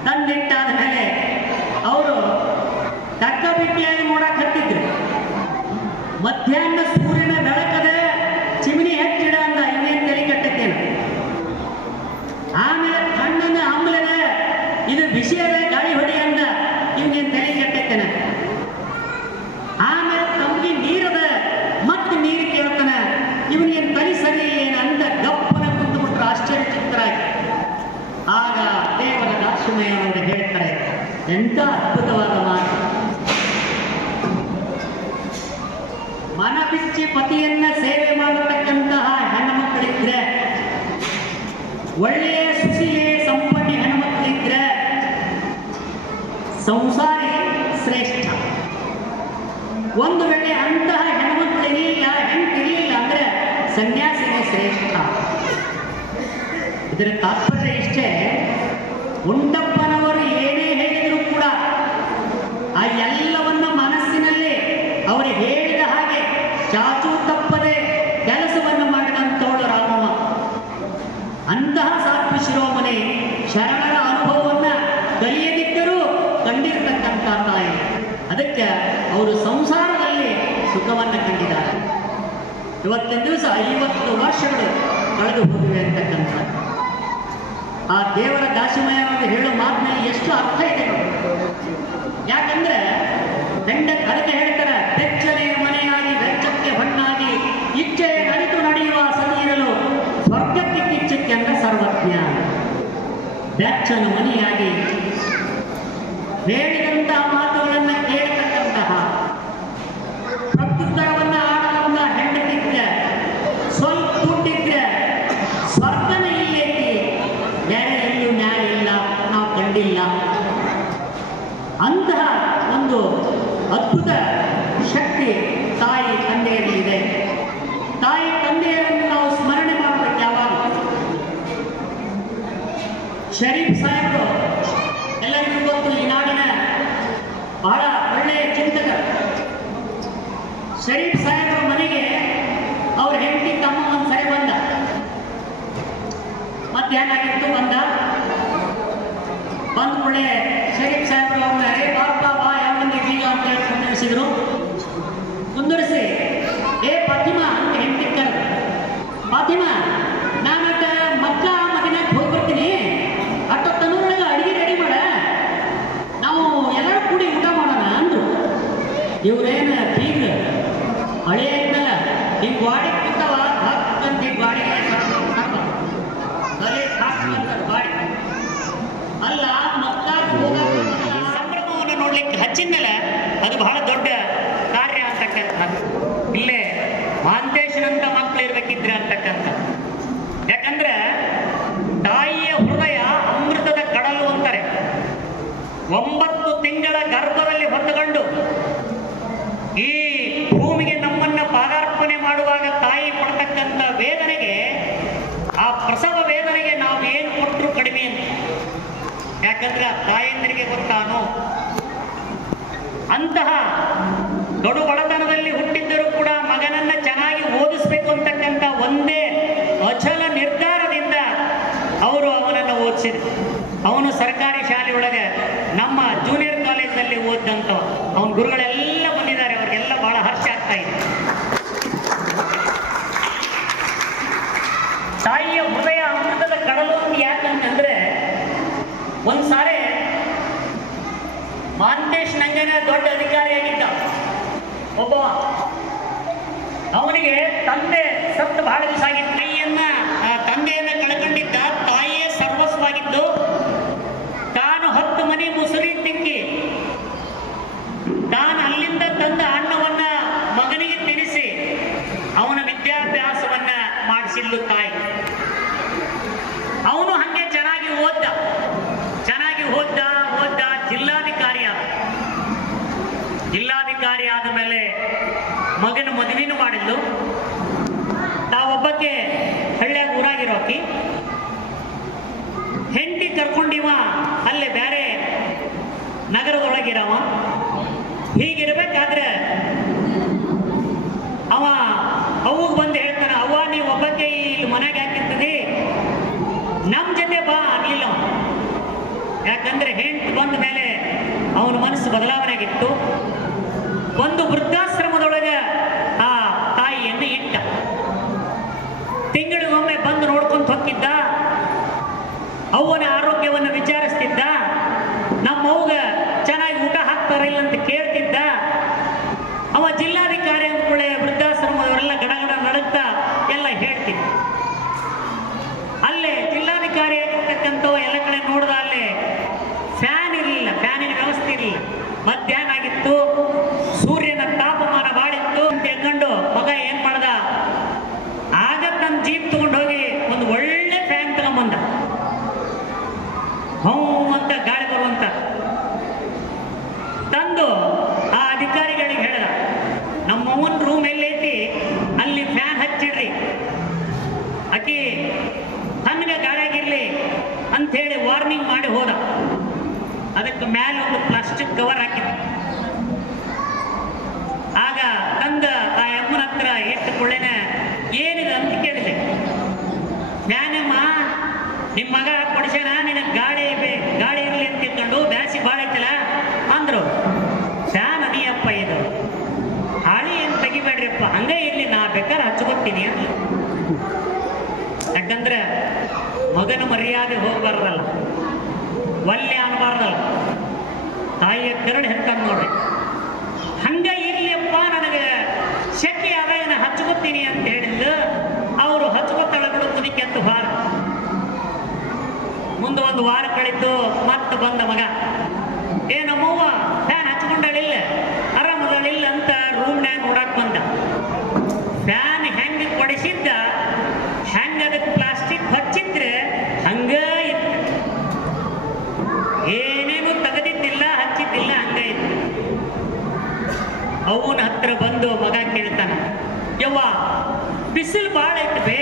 ತಂದಿಟ್ಟಾದ ಮೇಲೆ ಅವರು ತಕ್ಕ ಬಿಟ್ಟಿಯಾಗಿ ನೋಡಕ್ ಹತ್ತಿದ್ರು. ಮಧ್ಯಾಹ್ನ ಸೂರ್ಯನ ಬೆಳಕದ ಚಿಮಣಿ ಹೆಚ್ಚಿಡ ಅಂದ, ಇನ್ನೇನು ತಲೆ ಕಟ್ಟತ್ತೇನೆ. ಆಮೇಲೆ ಕಣ್ಣನ ಹಂಬಲದ ಇದು ಬಿಸಿಯದ ಗಾಳಿ ಹೊಡಿ ಅಂದ, ಇವನೇನು ತಲೆ ಕಟ್ಟತ್ತೇನೆ. ಆಮೇಲೆ ತಮ್ಗೆ ನೀರದ ಮತ್ತೆ ನೀರು ಕೇಳ್ತಾನ, ಇವನಿಗೇನು ತಲೆ ಸರಿ ಏನು ಅಂದ ಗಪ್ಪನ ಕುಂತುಬಿಟ್ರು ಆಶ್ಚರ್ಯಚಿತ್ತರಾಗಿ. ಆಗ ದೇವರ ದಾಕ್ಷಿಣ್ಯ ಅವರು ಹೇಳ್ತಾರೆ, ಎಂತ ಅದ್ಭುತವಾದ ಮಾತು. ಮನ ಬಿಚ್ಚಿ ಪತಿಯನ್ನ ಸೇವೆ ಮಾಡತಕ್ಕಂತಹ ಹೆಣ್ಣು ಮಕ್ಕಳಿದ್ರೆ, ಒಳ್ಳೆಯ ಸುಶೀಲೆ ಸಂಪನ್ನಿ ಹೆಣ್ಣು ಮಕ್ಕಳಿದ್ರೆ ಸಂಸಾರಿ ಶ್ರೇಷ್ಠ. ಒಂದು ವೇಳೆ ಅಂತಹ ಹೆಣ್ಮಕ್ಳಿರಲಿಲ್ಲ, ಹೆಣ್ಣಿರಲಿಲ್ಲ ಅಂದ್ರೆ ಸನ್ಯಾಸಿನೇ ಶ್ರೇಷ್ಠ. ಇದರ ತಾತ್ಪರ್ಯ ಇಷ್ಟೇ, ಉಂಡಪ್ಪನವರು ಏನೇ ಹೇಳಿದರೂ ಕೂಡ ಆ ಎಲ್ಲವನ್ನ ಮನಸ್ಸಿನಲ್ಲಿ ಅವರು ಹೇಳಿದ ಹಾಗೆ ಚಾಚು ತಪ್ಪದೆ ಕೆಲಸವನ್ನು ಮಾಡಿದಂತೋಳು ರಾಮಮ್ಮ. ಅಂತಹ ಸಾತ್ವಿ ಶಿರೋಮಣಿ ಶರಣರ ಅನುಭವವನ್ನ ಕಲಿಯದಿದ್ದರೂ ಕಂಡಿರ್ತಕ್ಕಂಥ ತಾಯಿ. ಅದಕ್ಕೆ ಅವರು ಸಂಸಾರದಲ್ಲಿ ಸುಖವನ್ನು ಕಂಡಿದ್ದಾರೆ. ಇವತ್ತಿನ ದಿವಸ 50 ವರ್ಷಗಳು ಕಳೆದು ಹೋಗಿವೆ ಅಂತಕ್ಕಂಥ ಆ ದೇವರ ದಾಸಿಮಯ ಹೇಳೋ ಮಾತಿನಲ್ಲಿ ಎಷ್ಟು ಅರ್ಥ ಇದೆ ನೋಡಿ. ಯಾಕಂದ್ರೆ ಅದಕ್ಕೆ ಹೇಳ್ತಾರೆ, ಬೆಚ್ಚನೆ ಮನೆಯಾಗಿ ವೆಚ್ಚಕ್ಕೆ ಹೊಣ್ಣಾಗಿ ಇಚ್ಛೆ ನಡಿತು ನಡೆಯುವ ಸತಿಯಿರಲು ಸ್ವರ್ಗಕ್ಕೆ ಕಿಚ್ಚಕ್ಕೆ ಅಂದ್ರೆ ಸರ್ವಜ್ಞ. ಬೆಚ್ಚನ ಮನೆಯಾಗಿ ಹೇಳಿದಂತಹ ಮಾತುಗಳನ್ನು ಕೇಳತಕ್ಕಂತಹ ಪ್ರತ್ಯುತ್ತರವನ್ನ ಆಡದಂತ ಹೆಂಡತಿದ್ರೆ, ಸ್ವಲ್ಪ ದುಡ್ಡಿದ್ರೆ ಸ್ವರ್ಗನ ಇಲ್ಲೈತಿ, ಬೇರೆ ಎಲ್ಲೂ ನ್ಯಾಯ ಇಲ್ಲ, ನಾವು ಕಂಡಿಲ್ಲ. ಅಂತಹ ಒಂದು ಅದ್ಭುತ ಶಕ್ತಿ ತಾಯಿ ತಂದೆಯಲ್ಲಿದೆ. ತಾಯಿ ತಂದೆಯರನ್ನು ನಾವು ಸ್ಮರಣೆ ಮಾಡಬೇಕು ಯಾವಾಗ. ಶರೀಫ್ ಸಾಹೇಬರು ಎಲ್ಲರಿಗೂ ಗೊತ್ತು, ಈ ನಾಡಿನ ಬಹಳ ಒಳ್ಳೆಯ ಚಿಂತಕ. ಶರೀಫ್ ಸಾಹೇಬರ ಮನೆಗೆ ಅವ್ರ ಹೆಂಡತಿ ತಮ್ಮ ಒಂದು ಸರಿ ಬಂದ. ಮಧ್ಯಾಹ್ನ ಆಗಿತ್ತು, ಬಂದ ಕೂಡಲೇ ಶರೀಫ್ ಸಾಹೇಬರು ಅವ್ರನ್ನ ಬಾಪಾ ಬಾ ಯಾವಂದಿ ಬೀಗ ಅಂತ ಹೇಳಿ ಕುಂದಿರಿಸಿದ್ರು. ಕುಂದಿರಿಸಿ, ಏ ಫಾತಿಮಾ ಅಂತ ಹೆಂಡತಿ ಕರೆದು, ಫಾತಿಮಾ ನಾನಟ್ಟ ಮಕ್ಕ ಮದಿನಾಗ ಹೋಗಿ ಬರ್ತೀನಿ, ಅಷ್ಟೊತ್ತನೊಳಗೆ ಅಡಿಗೆ ರೆಡಿ ಮಾಡ, ನಾವು ಎಲ್ಲರೂ ಕೂಡಿ ಊಟ ಮಾಡೋಣ ಅಂದ್ರು. ಇವ್ರೇನು ಬೀಗ ಹಳೆ ಇದ್ದಲ್ಲ, ಈ ಗಾಡಿ ಕೂತಾವ ಹಾಕಂತ ಗಾಡಿಗೆ ಗಾಡಿ ಅಲ್ಲ ಮಕ್ಕ ಸಂಭ್ರಮವನ್ನು ನೋಡ್ಲಿಕ್ಕೆ ಹಚ್ಚಿದ್ಮೇಲೆ ಅದು ಬಹಳ ದೊಡ್ಡ ಕಾರ್ಯ ಅಂತಕ್ಕಂಥ. ಇಲ್ಲೇ ಮಾಂತೇಶನಂತ ಮಕ್ಕಳು ಇರ್ಬೇಕಿದ್ರೆ ಅಂತಕ್ಕಂಥ. ಯಾಕಂದ್ರೆ ತಾಯಿಯ ಹೃದಯ ಅಮೃತದ ಕಡಲು ಅಂತಾರೆ. 9 ತಿಂಗಳ ಗರ್ಭದಲ್ಲಿ ಹೊತ್ತುಕೊಂಡು ಈ ಭೂಮಿಗೆ ನಮ್ಮನ್ನ ಪಾದಾರ್ಪಣೆ ಮಾಡುವಾಗ ತಾಯಿ ಕೊಡ್ತಕ್ಕಂಥ ವೇದನೆಗೆ, ಆ ಪ್ರಸವ ವೇದನೆಗೆ ನಾವು ಏನು ಕೊಟ್ಟರು ಕಡಿಮೆ ಅಂತ. ಯಾಕಂದ್ರೆ ಆ ತಾಯಂದರಿಗೆ ಗೊತ್ತಾನು. ಅಂತಹ ದೊಡ್ಡ ಬಡತನದಲ್ಲಿ ಹುಟ್ಟಿದ್ದರೂ ಕೂಡ ಮಗನನ್ನ ಚೆನ್ನಾಗಿ ಓದಿಸ್ಬೇಕು ಅಂತಕ್ಕಂಥ ಒಂದೇ ಅಚಲ ನಿರ್ಧಾರದಿಂದ ಅವರು ಅವನನ್ನು ಓದಿಸಿದ್ರು. ಅವನು ಸರ್ಕಾರಿ ಶಾಲೆ ಒಳಗೆ ನಮ್ಮ ಜೂನಿಯರ್ ಕಾಲೇಜಿನಲ್ಲಿ ಓದಿದಂಥ ಅವನ ಗುರುಗಳೆಲ್ಲ ಬಂದಿದ್ದಾರೆ. ಅವ್ರಿಗೆಲ್ಲ ಬಹಳ ಹರ್ಷ ಆಗ್ತಾ ಇದೆ. ತಾಯಿಯ ಹೃದಯ ಅಮೃತದ ಕಡಲು ಅಂತ ಯಾಕಂತಂದ್ರೆ, ಒಂದ್ಸಾರಿ ಮಾಂತೇಶ್ ನಂಗನ ದೊಡ್ಡ ಅಧಿಕಾರಿಯಾಗಿದ್ದ ಒಬ್ಬ. ಅವನಿಗೆ ತಂದೆ ಸತ್ತು ಬಹಳ ದಿವಸ ಆಗಿತ್ತು. ತಂದೆಯನ್ನ ಕಳ್ಕೊಂಡಿದ್ದ. ತಾಯಿಯೇ ಸರ್ವಸ್ವಾಗಿದ್ದು ತಾನು 10 ಮನೆ ಮುಸುರಿ ತಿಕ್ಕಿ ತಾನು ಅಲ್ಲಿಂದ ತಂದ ಅನ್ನವನ್ನ ಮಗನಿಗೆ ತಿನ್ನಿಸಿ ಅವನ ವಿದ್ಯಾಭ್ಯಾಸವನ್ನ ಮಾಡಿಸಿದ್ಲು ತಾಯಿ. ಅವನು ಹಂಗೆ ಚೆನ್ನಾಗಿ ಓದ್ದ ಜಿಲ್ಲಾಧಿಕಾರಿ ಆದ ಮೇಲೆ ಮಗನ ಮದುವೆನೂ ಮಾಡಿದ್ಲು. ತಾವೊಬ್ಬಕ್ಕೆ ಹಳ್ಳಿಯಾಗ ಊರಾಗಿರೋಕಿ ಹೆಂಡತಿ ಕರ್ಕೊಂಡಿವ ಅಲ್ಲೇ ಬೇರೆ ನಗರದೊಳಗಿರವ. ಹೀಗಿರ್ಬೇಕಾದ್ರೆ ಅವ ಅವ್ಗೆ ಬಂದು ಹೇಳ್ತಾನೆ, ಅವ್ವ ನೀವು ಒಬ್ಬಕ್ಕೆ ಇಲ್ಲಿ ಮನೆಗೆ ಹಾಕಿರ್ತದೆ, ನಮ್ಮ ಜೊತೆ ಬಾ ಅನಿಲ್ಲ. ಯಾಕಂದ್ರೆ ಹೆಂಡತಿ ಬಂದ ಮೇಲೆ ಅವನ ಮನಸ್ಸು ಬದಲಾವಣೆ ಆಗಿತ್ತು. ಒಂದು ವೃದ್ಧಾಶ್ರಮದೊಳಗೆ ಆ ತಾಯಿಯನ್ನು ಇಟ್ಟ. ತಿಂಗಳಿಗೊಮ್ಮೆ ಬಂದು ನೋಡ್ಕೊಂತ ಹೋಗಿದ್ದ. ಅವನ ಆರೋಗ್ಯವನ್ನು ವಿಚಾರಿಸ್ತಿದ್ದ. ನಮ್ಮ ಅವ್ಗ ಚೆನ್ನಾಗಿ ಊಟ ಹಾಕ್ತಾರಿಲ್ಲ ಅಂತ ಕೇಳ್ತಿದ್ದ. ಅವ ಜಿಲ್ಲಾಧಿಕಾರಿ ಅಂದ್ಕೊಳ್ಳೆ ವೃದ್ಧಾಶ್ರಮದವರೆಲ್ಲ ಗಡಗಡ ನಡುತ್ತಾ ಎಲ್ಲ ಹೇಳ್ತಿದ್ದ. ಅಲ್ಲೇ ಜಿಲ್ಲಾಧಿಕಾರಿ ಆಗಿರ್ತಕ್ಕಂಥವು ಎಲ್ಲ ಕಡೆ ನೋಡ್ದ, ಅಲ್ಲೇ ಫ್ಯಾನ್ ಇರಲಿಲ್ಲ, ಫ್ಯಾನಿನ ವ್ಯವಸ್ಥೆ ಇರಲಿಲ್ಲ. ಮಧ್ಯಾಹ್ನ ಆಗಿತ್ತು, ಸೂರ್ಯನ ತಾಪಮಾನ ಬಾಳಿತ್ತು ಅಂತ ಹೇಳ್ಕೊಂಡು ಮಗ ಏನ್ ಮಾಡ್ದ, ಆಗ ತನ್ನ ಜೀಪ್ ತಗೊಂಡು ಹೋಗಿ ಒಂದು ಒಳ್ಳೆ ಫ್ಯಾನ್ ತಗೊಂಬಂದ. ಹೂ ಅಂತ ಗಾಳಿ ಬರುವಂತ ತಂದು ಆ ಅಧಿಕಾರಿಗಳಿಗೆ ಹೇಳ್ದ, ನಮ್ಮವನ್ ರೂಮ್ ಎಲ್ಲೈತಿ ಅಲ್ಲಿ ಫ್ಯಾನ್ ಹಚ್ಚಿಡ್ರಿ, ಆಕಿ ತಣ್ಣಗೆ ಗಾಳಿಯಾಗಿರ್ಲಿ ಅಂತ ಹೇಳಿ ವಾರ್ನಿಂಗ್ ಮಾಡಿ ಹೋದ. ಅದಕ್ಕೆ ಮೇಲೆ ಒಂದು ಪ್ಲಾಸ್ಟಿಕ್ ಕವರ್ ಹಾಕಿದ. ಆಗ ತಂದ ಆ ಅಮ್ಮನ ಹತ್ರ ಇಟ್ಟು ಕೊಳ್ಳೇನೆ ಏನಿದೆ ಅಂತ ಕೇಳಿದೆ. ಫ್ಯಾನಮ್ಮ ನಿಮ್ಮ ಮಗ ಕೊಡಿಸೋಣ, ನಿನಗೆ ಗಾಳಿ ಇರಲಿ ಅಂತ ತಿಳ್ಕೊಂಡು ಬ್ಯಾಸಿ ಭಾಳ ಐತಲ್ಲ ಅಂದ್ರು. ಫ್ಯಾನ್ ಅನಿಯಪ್ಪ ಇದು, ಹಾಳಿ ಏನು ತೆಗಿಬೇಡ್ರಿಪ್ಪ, ಹಂಗೆ ಇರಲಿ, ನಾ ಬೇಕಾದ್ರೆ ಹಚ್ಕೊತೀನಿ ಅಂತ. ಯಾಕಂದ್ರೆ ಮಗನ ಮರ್ಯಾದೆ ಹೋಗ್ಬಾರ್ದಲ್ಲ, ಒಲ್ಲೆ ಅನ್ಬಾರ್ದಲ್ಲ. ತಾಯಿಯ ಕರಡು ಹೆತ್ತಂದು ನೋಡ್ರಿ. ಹಂಗ ಇರ್ಲಿಯಪ್ಪ, ನನಗೆ ಶಕ್ತಿ ಆದಾಯನ ಹಚ್ಕೊತೀನಿ ಅಂತ ಹೇಳಿದ್ದು. ಅವರು ಹಚ್ಕೊತಾಳ ಬಿಡು ಮುದಿಕೆ ಅಂತ ವಾರ. ಮುಂದೆ ಒಂದು ವಾರ ಕಳಿತು, ಮತ್ತೆ ಬಂದ ಮಗ. ನಮ್ಮವ್ವ ಫ್ಯಾನ್ ಹಚ್ಕೊಂಡಳಿಲ್ಲ, ಆರಾಮದಳಿಲ್ಲ ಅಂತ ರೂಮ್ನ್ಯಾಗ ನೋಡಕ್ ಬಂದ. ಫ್ಯಾನ್ ಹೆಂಗ ಕೊಡಿಸಿದ್ದ, ಹೆಂಗ ಅದಕ್ಕೆ ಪ್ಲಾಸ್ಟಿಕ್ ಹಚ್ಚಿದ್ರೆ ಹಂಗ ಇತ್ತು, ಏನೇನು ತೆಗೆದಿದ್ದಿಲ್ಲ, ಹಚ್ಚಿದ್ದಿಲ್ಲ, ಹಂಗ ಇತ್ತು. ಅವನ ಹತ್ರ ಬಂದು ಮಗ ಕೇಳ್ತಾನ, ಯವ್ವ ಬಿಸಿಲು ಭಾಳ ಐತೆ ಬೇ,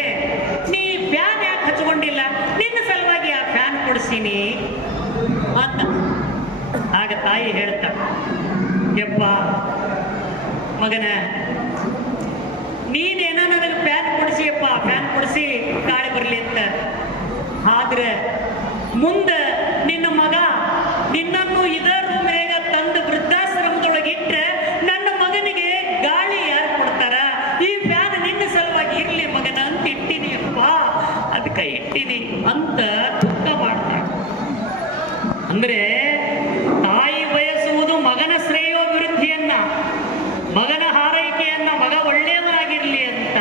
ನೀ ಫ್ಯಾನ್ ಯಾಕೆ ಹಚ್ಕೊಂಡಿಲ್ಲ, ನಿನ್ನ ಸಲುವಾಗಿ ಆ ಫ್ಯಾನ್ ಕೊಡಿಸೀನಿ ಅಂತ. ಆಗ ತಾಯಿ ಹೇಳ್ತಾಳ, ಯಪ್ಪ ಮಗನ, ನೀನೇನೋ ನನಗೆ ಫ್ಯಾನ್ ಕೊಡಿಸಿಯಪ್ಪ, ಫ್ಯಾನ್ ಕೊಡಿಸಿ ಗಾಳಿ ಬರಲಿ ಅಂತ. ಆದ್ರೆ ಮುಂದೆ ನಿನ್ನ ಮಗ ನಿನ್ನನ್ನು ಇದೇ ರೂಮ್ನಾಗ ತಂದು ವೃದ್ಧಾಶ್ರಮದೊಳಗೆ ಇಟ್ಟರೆ ನನ್ನ ಮಗನಿಗೆ ಗಾಳಿ ಯಾರು ಕೊಡ್ತಾರ? ಈ ಫ್ಯಾನ್ ನಿನ್ನ ಸಲುವಾಗಿ ಇರ್ಲಿ ಮಗನ ಅಂತ ಇಟ್ಟಿನಿ ಅಪ್ಪ, ಅದಕ್ಕೆ ಇಟ್ಟಿನಿ ಅಂತ ದುಃಖ ಮಾಡ್ತಾಳೆ. ಅಂದ್ರೆ ತಾಯಿ ಬಯಸುವುದು ಮಗನ ಶ್ರೇಯೋಭಿವೃದ್ಧಿಯನ್ನ, ಮಗನ ಹಾರೈಕೆಯನ್ನ, ಮಗ ಒಳ್ಳೆಯವನಾಗಿರ್ಲಿ ಅಂತ.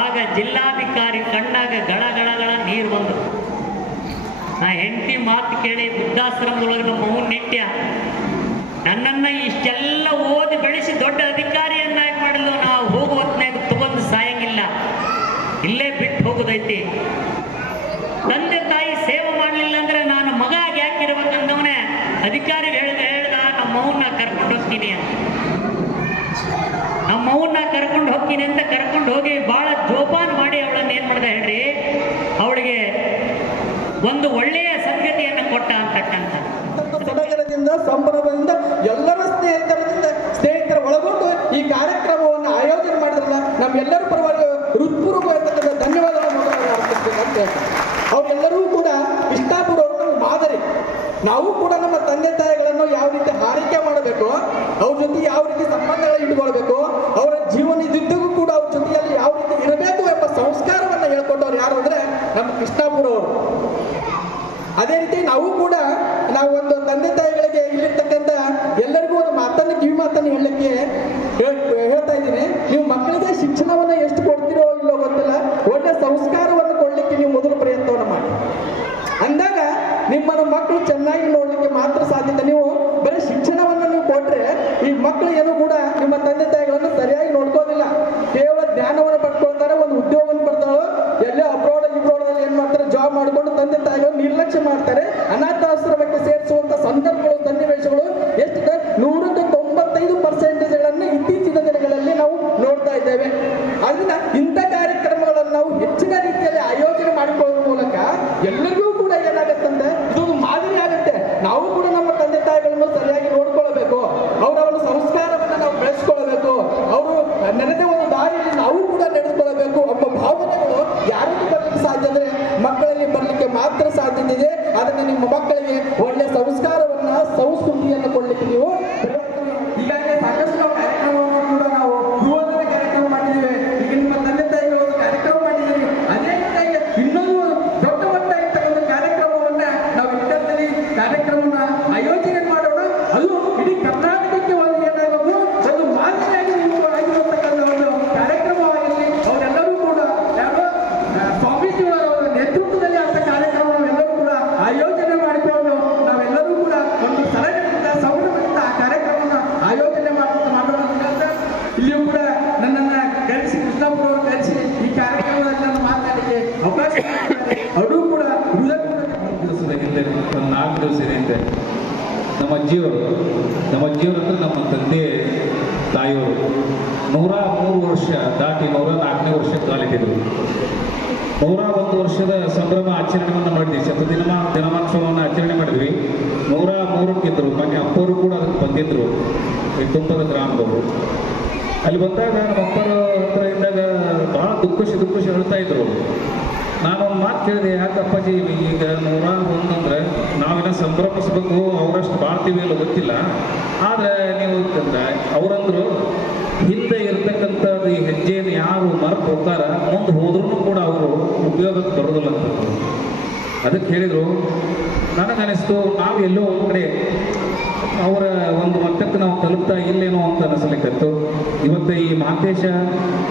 ಆಗ ಜಿಲ್ಲಾಧಿಕಾರಿ ಕಣ್ಣಾಗ ಗಳ ಗಳ ಗಳ ನೀರು ಬಂದು, ನಾ ಹೆಂಡತಿ ಮಾತು ಕೇಳಿ ವೃದ್ಧಾಶ್ರಮದೊಳಗೆ ನಮ್ಮ ಮೌನ್ ನಿಟ್ಯ, ನನ್ನನ್ನ ಇಷ್ಟೆಲ್ಲ ಓದಿ ಬೆಳೆಸಿ ದೊಡ್ಡ ಅಧಿಕಾರಿಯನ್ನಾಗಿ ಮಾಡಲು ನಾವು ಹೋಗುವ ಹೊತ್ನಾಗ ತಗೊಂಡು ಸಾಯಂಗಿಲ್ಲ, ಇಲ್ಲೇ ಬಿಟ್ಟು ಹೋಗೋದೈತಿ. ತಂದೆ ತಾಯಿ ಸೇವೆ ಮಾಡಲಿಲ್ಲ ಅಂದ್ರೆ ನಾನು ಮಗ ಆಗಿ ಯಾಕಿರ್ಬೇಕಂದವನೇ ಅಧಿಕಾರಿ ಹೇಳ್ದ ನಮ್ಮ ಮೌನ್ನ ಕರ್ಕೊಂಡು ಹೋಗ್ತೀನಿ ಅಂತ. ನಮ್ಮ ಮೌನ್ನ ಕರ್ಕೊಂಡು ಹೋಗ್ತೀನಿ ಅಂತ ಕರ್ಕೊಂಡು ಹೋಗಿ ಬಹಳ ಜೋಪಾನ ಮಾಡಿ ಅವಳನ್ನ ಏನ್ ಮಾಡ್ದ ಹೇಳ್ರಿ, ಅವಳಿಗೆ ಒಂದು ಒಳ್ಳೆಯ ಸಂಗತಿಯನ್ನು ಕೊಟ್ಟ ಅಂತಕ್ಕಂಥ. ಸಡಗರದಿಂದ ಸಂಭ್ರಮದಿಂದ ಎಲ್ಲರ ಸ್ನೇಹಿತರ ಒಳಗೊಂಡು ಈ ಕಾರ್ಯಕ್ರಮವನ್ನು ಆಯೋಜನೆ ಮಾಡಿದ್ರಲ್ಲ, ನಮ್ಮೆಲ್ಲರ ಪರವಾಗಿ ಹೃತ್ಪೂರ್ವಕವಾದ ಧನ್ಯವಾದಗಳನ್ನು ಅರ್ಪಿಸಬೇಕಂತ ಹೇಳ್ತಾರೆ. ಅವರೆಲ್ಲರೂ ಕೂಡ ಇಷ್ಟಾಪುರವರು ನಮ್ಗೆ ಮಾದರಿ. ನಾವು ಕೂಡ ನಮ್ಮ ತಂದೆ ತಾಯಿಗಳನ್ನು ಯಾವ ರೀತಿ ಹಾರೈಕೆ ಮಾಡಬೇಕು, ಅವ್ರ ಜೊತೆ ಯಾವ ರೀತಿ ಸಂಬಂಧಗಳನ್ನು ಇಟ್ಕೊಳ್ಬೇಕು, ಅವರ ಜೀವನದುದ್ದಕ್ಕೂ ಕೂಡ ಅವ್ರ ಜೊತೆಯಲ್ಲಿ ಯಾವ ರೀತಿ ಇರಬೇಕು ಎಂಬ ಸಂಸ್ಕಾರವನ್ನು ಹೇಳ್ಕೊಟ್ಟವ್ರು ಯಾರು ಅಂದ್ರೆ ನಮ್ಮ ಕೃಷ್ಣಾಪುರವರು. ಅದೇ ರೀತಿ ನಾವು ಕೂಡ ನಾವು ಒಂದು ತಂದೆ ತಾಯಿಗಳಿಗೆ ಇಲ್ಲಿರ್ತಕ್ಕಂಥ ಎಲ್ಲರಿಗೂ ಒಂದು ಮಾತನ್ನು ಕಿವಿ ಮಾತನ್ನು ಹೇಳಲಿಕ್ಕೆ ಹೇಳ್ತಾ ಇದ್ದೀನಿ. ನೀವು ಮಕ್ಕಳಿಗೆ ಶಿಕ್ಷಣವನ್ನು ಎಷ್ಟು ಕೊಡ್ತೀರೋ ಇಲ್ಲೋ ಗೊತ್ತಿಲ್ಲ, ಒಳ್ಳೆ ಸಂಸ್ಕಾರವನ್ನು ಕೊಡ್ಲಿಕ್ಕೆ ನೀವು ಮೊದಲು ಪ್ರಯತ್ನವನ್ನು ಮಾಡಿ. ಅಂದಾಗ ನಿಮ್ಮನ್ನು ಮಕ್ಕಳು ಚೆನ್ನಾಗಿ ನೋಡ್ಲಿಕ್ಕೆ ಮಾತ್ರ ಸಾಧ್ಯತೆ. ನೀವು ಬರೀ ಶಿಕ್ಷಣವನ್ನು ನೀವು ಕೊಟ್ರೆ ಈ ಮಕ್ಕಳು ಏನು ಕೂಡ ನಿಮ್ಮ ತಂದೆ ತಾಯಿಗಳನ್ನು ಸರಿಯಾಗಿ ನೋಡ್ಕೋದಿಲ್ಲ, ಕೇವಲ ಜ್ಞಾನವನ್ನು ಪಡ್ಕೊಳ್ತಾರೆ, ಒಂದು ಉದ್ಯೋಗವನ್ನು ಪಡ್ತಾರೋ, ಎಲ್ಲೇ ಇಬ್ರೋಡದಲ್ಲಿ ಏನ್ ಮಾಡ್ತಾರೆ, ಜಾಬ್ ಮಾಡಿಕೊಂಡು ತಂದೆ ತಾಯಿಗಳನ್ನು ನಿರ್ಲಕ್ಷ್ಯ ಮಾಡ್ತಾರೆ. ಅನಾಥಾಶ್ರಮಕ್ಕೆ ಸೇರಿಸುವಂತ ಸಂದರ್ಭಗಳು, ಸನ್ನಿವೇಶಗಳು ಎಷ್ಟು 195% ಇತ್ತೀಚಿನ ದಿನಗಳಲ್ಲಿ ನಾವು ನೋಡ್ತಾ ಇದ್ದೇವೆ. ಅದರಿಂದ ಇಂಥ ಕಾರ್ಯಕ್ರಮಗಳನ್ನು ನಾವು ಹೆಚ್ಚಿನ ರೀತಿಯಲ್ಲಿ ಆಯೋಜನೆ ಮಾಡಿಕೊಳ್ಳುವ ಮೂಲಕ ಎಲ್ಲರಿಗೂ ಕೂಡ ಏನಾಗತ್ತಂದ್ರೆ ಇದೊಂದು ಮಾದರಿ ಆಗುತ್ತೆ. ನಾವು ಕೂಡ ನಮ್ಮ ತಂದೆ ತಾಯಿಗಳನ್ನು ಸರಿಯಾಗಿ ನೋಡ್ಕೊಳ್ಬೇಕು, ಅವರ ಒಂದು ಸಂಸ್ಕಾರವನ್ನು ನಾವು ಬೆಳೆಸ್ಕೊಳ್ಬೇಕು, ಅವರು ನೆನೆದ ಒಂದು ದಾರಿಯಲ್ಲಿ ನಾವು ಕೂಡ ನಡೆದುಕೊಳ್ಳಬೇಕು ಎಂಬ ಭಾವನೆಗಳು ಯಾರಿಗೂ ಬರಲಿಕ್ಕೆ ಸಾಧ್ಯ ಅಂದ್ರೆ ಮಕ್ಕಳಲ್ಲಿ ಬರಲಿಕ್ಕೆ ಮಾತ್ರ ಸಾಧ್ಯತೆ ಇದೆ. ಅದನ್ನು ನಿಮ್ಮ ಮಕ್ಕಳಿಗೆ ಒಳ್ಳೆ ಸಂಸ್ಕಾರವನ್ನ ಸಂಸ್ಕೃತಿಯನ್ನು ಕೊಡ್ಲಿಕ್ಕೆ ನೀವು ಈಗಾಗಲೇ ಸಾಕಷ್ಟು ನಾವು ಕಾರ್ಯಕ್ರಮವನ್ನು ಕೂಡ ನಾವು ಗೃಹೋದರ ಕಾರ್ಯಕ್ರಮ ಮಾಡಿದ್ದೀವಿ. ಈಗ ನಿಮ್ಮ ತಂದೆ ತಾಯಿಗೆ ಒಂದು ಕಾರ್ಯಕ್ರಮ ಮಾಡಿದ್ದೀವಿ. ಅದೇ ರೀತಿಯಾಗಿ ಇನ್ನೊಂದು ದೊಡ್ಡ ಮಟ್ಟ ಇರ್ತಕ್ಕಂಥ ಕಾರ್ಯಕ್ರಮವನ್ನ ನಾವು ಇಂಟರ್ನಲ್ಲಿ ಕಾರ್ಯಕ್ರಮವನ್ನ ಆಯೋಜನೆ ಮಾಡೋಣ. ಅದು ಇಡೀ ಕರ್ನಾಟಕಕ್ಕೆ ಒಂದು ಏನಾಗಬೇಕು, ಒಂದು ಮಾದರಿಯಾಗಿ ಆಗಿರತಕ್ಕಂಥ ಒಂದು ಕಾರ್ಯಕ್ರಮವಾಗಿರಲಿ. ಅವರೆಲ್ಲರೂ ಕೂಡ ಯಾರೋ ಸ್ವಾಮೀಜಿಯವರ ನೇತೃತ್ವದಲ್ಲಿ ಅಂತ ಕಾರ್ಯಕ್ರಮ ನಾವೆಲ್ಲರೂ ಕೂಡ ಆಯೋಜನೆ ಮಾಡಿಕೊಂಡು ನಾವೆಲ್ಲರೂ ಕೂಡ ಒಂದು ಸರಳದಿಂದ ಸಂಭ್ರಮದಿಂದ ಆ ಕಾರ್ಯಕ್ರಮವನ್ನು ಆಯೋಜನೆ ಮಾಡೋಣ ಅಂತ ಇಲ್ಲಿಯೂ ಕೂಡ ನನ್ನನ್ನು ಕರೆಸಿ ಕೃಷ್ಣಪ್ಪ ಅವರು ಕರೆಸಿ ಈ ಕಾರ್ಯಕ್ರಮದಲ್ಲಿ ನಾನು ಮಾತಾಡಲಿಕ್ಕೆ ಅವಕಾಶ ಮಾಡಿದ್ದಾರೆ. ಅವರು ಕೂಡ ದಿವಸದ ಹಿಂದೆ ಒಂದು 4 ದಿವಸದ ಹಿಂದೆ ನಮ್ಮ ಅಜ್ಜಿಯವರು ಹತ್ರ ನಮ್ಮ ತಂದೆ ತಾಯಿಯವರು 103 ವರ್ಷ ದಾಟಿ 104ನೇ ವರ್ಷ ಕಾಲಿಟ್ಟಿದ್ರು. 101 ವರ್ಷದ ಸಂಭ್ರಮ ಆಚರಣೆಯನ್ನು ಮಾಡಿದ್ವಿ. ದಿನೋತ್ಸವವನ್ನು ಆಚರಣೆ ಮಾಡಿದ್ವಿ. 103ಕ್ಕಿದ್ರು. ಮೊನ್ನೆ ಅಪ್ಪರು ಕೂಡ ಅದಕ್ಕೆ ಬಂದಿದ್ರು, ಈ ತುಂಬದ ಗ್ರಾಮದವರು. ಅಲ್ಲಿ ಬಂದಾಗ ನಮ್ಮ ಅಪ್ಪರ ಹತ್ರ ಇದ್ದಾಗ ಭಾಳ ದುಃಖ ಹೇಳ್ತಾ ಇದ್ರು. ನಾನು ಒಂದು ಮಾತು ಕೇಳಿದೆ, ಯಾಕೆ ಅಪ್ಪಾಜಿ ಈಗ 101 ಅಂದರೆ ನಾವೇನೋ ಸಂಭ್ರಮಿಸ್ಬೇಕು, ಅವರಷ್ಟು ಬಾಳ್ತೀವಿ ಅಲ್ಲ ಗೊತ್ತಿಲ್ಲ, ಆದರೆ ನೀವು ಅವರಂದ್ರು ಹಿಂದೆ ಇರ್ತಕ್ಕಂಥದ್ದು ಈ ಹೆಜ್ಜೆಯನ್ನು ಯಾರು ಮರೆತು ಹೋಗ್ತಾರ ಮುಂದೆ ಹೋದ್ರೂ ಕೂಡ ಅವರು ಉಪಯೋಗಕ್ಕೆ ಬರೋದಿಲ್ಲ ಅಂತ. ಅದಕ್ಕೆ ಹೇಳಿದರು. ನನಗನ್ನಿಸ್ತು ನಾವು ಎಲ್ಲೋ ಒಂದು ಕಡೆ ಅವರ ಒಂದು ಮಟ್ಟಕ್ಕೆ ನಾವು ತಲುಪ್ತಾ ಇಲ್ಲೇನೋ ಅಂತ ಅನಿಸ್ಲಿಕ್ಕತ್ತು. ಇವತ್ತು ಈ ಮಹಾಂತೇಶ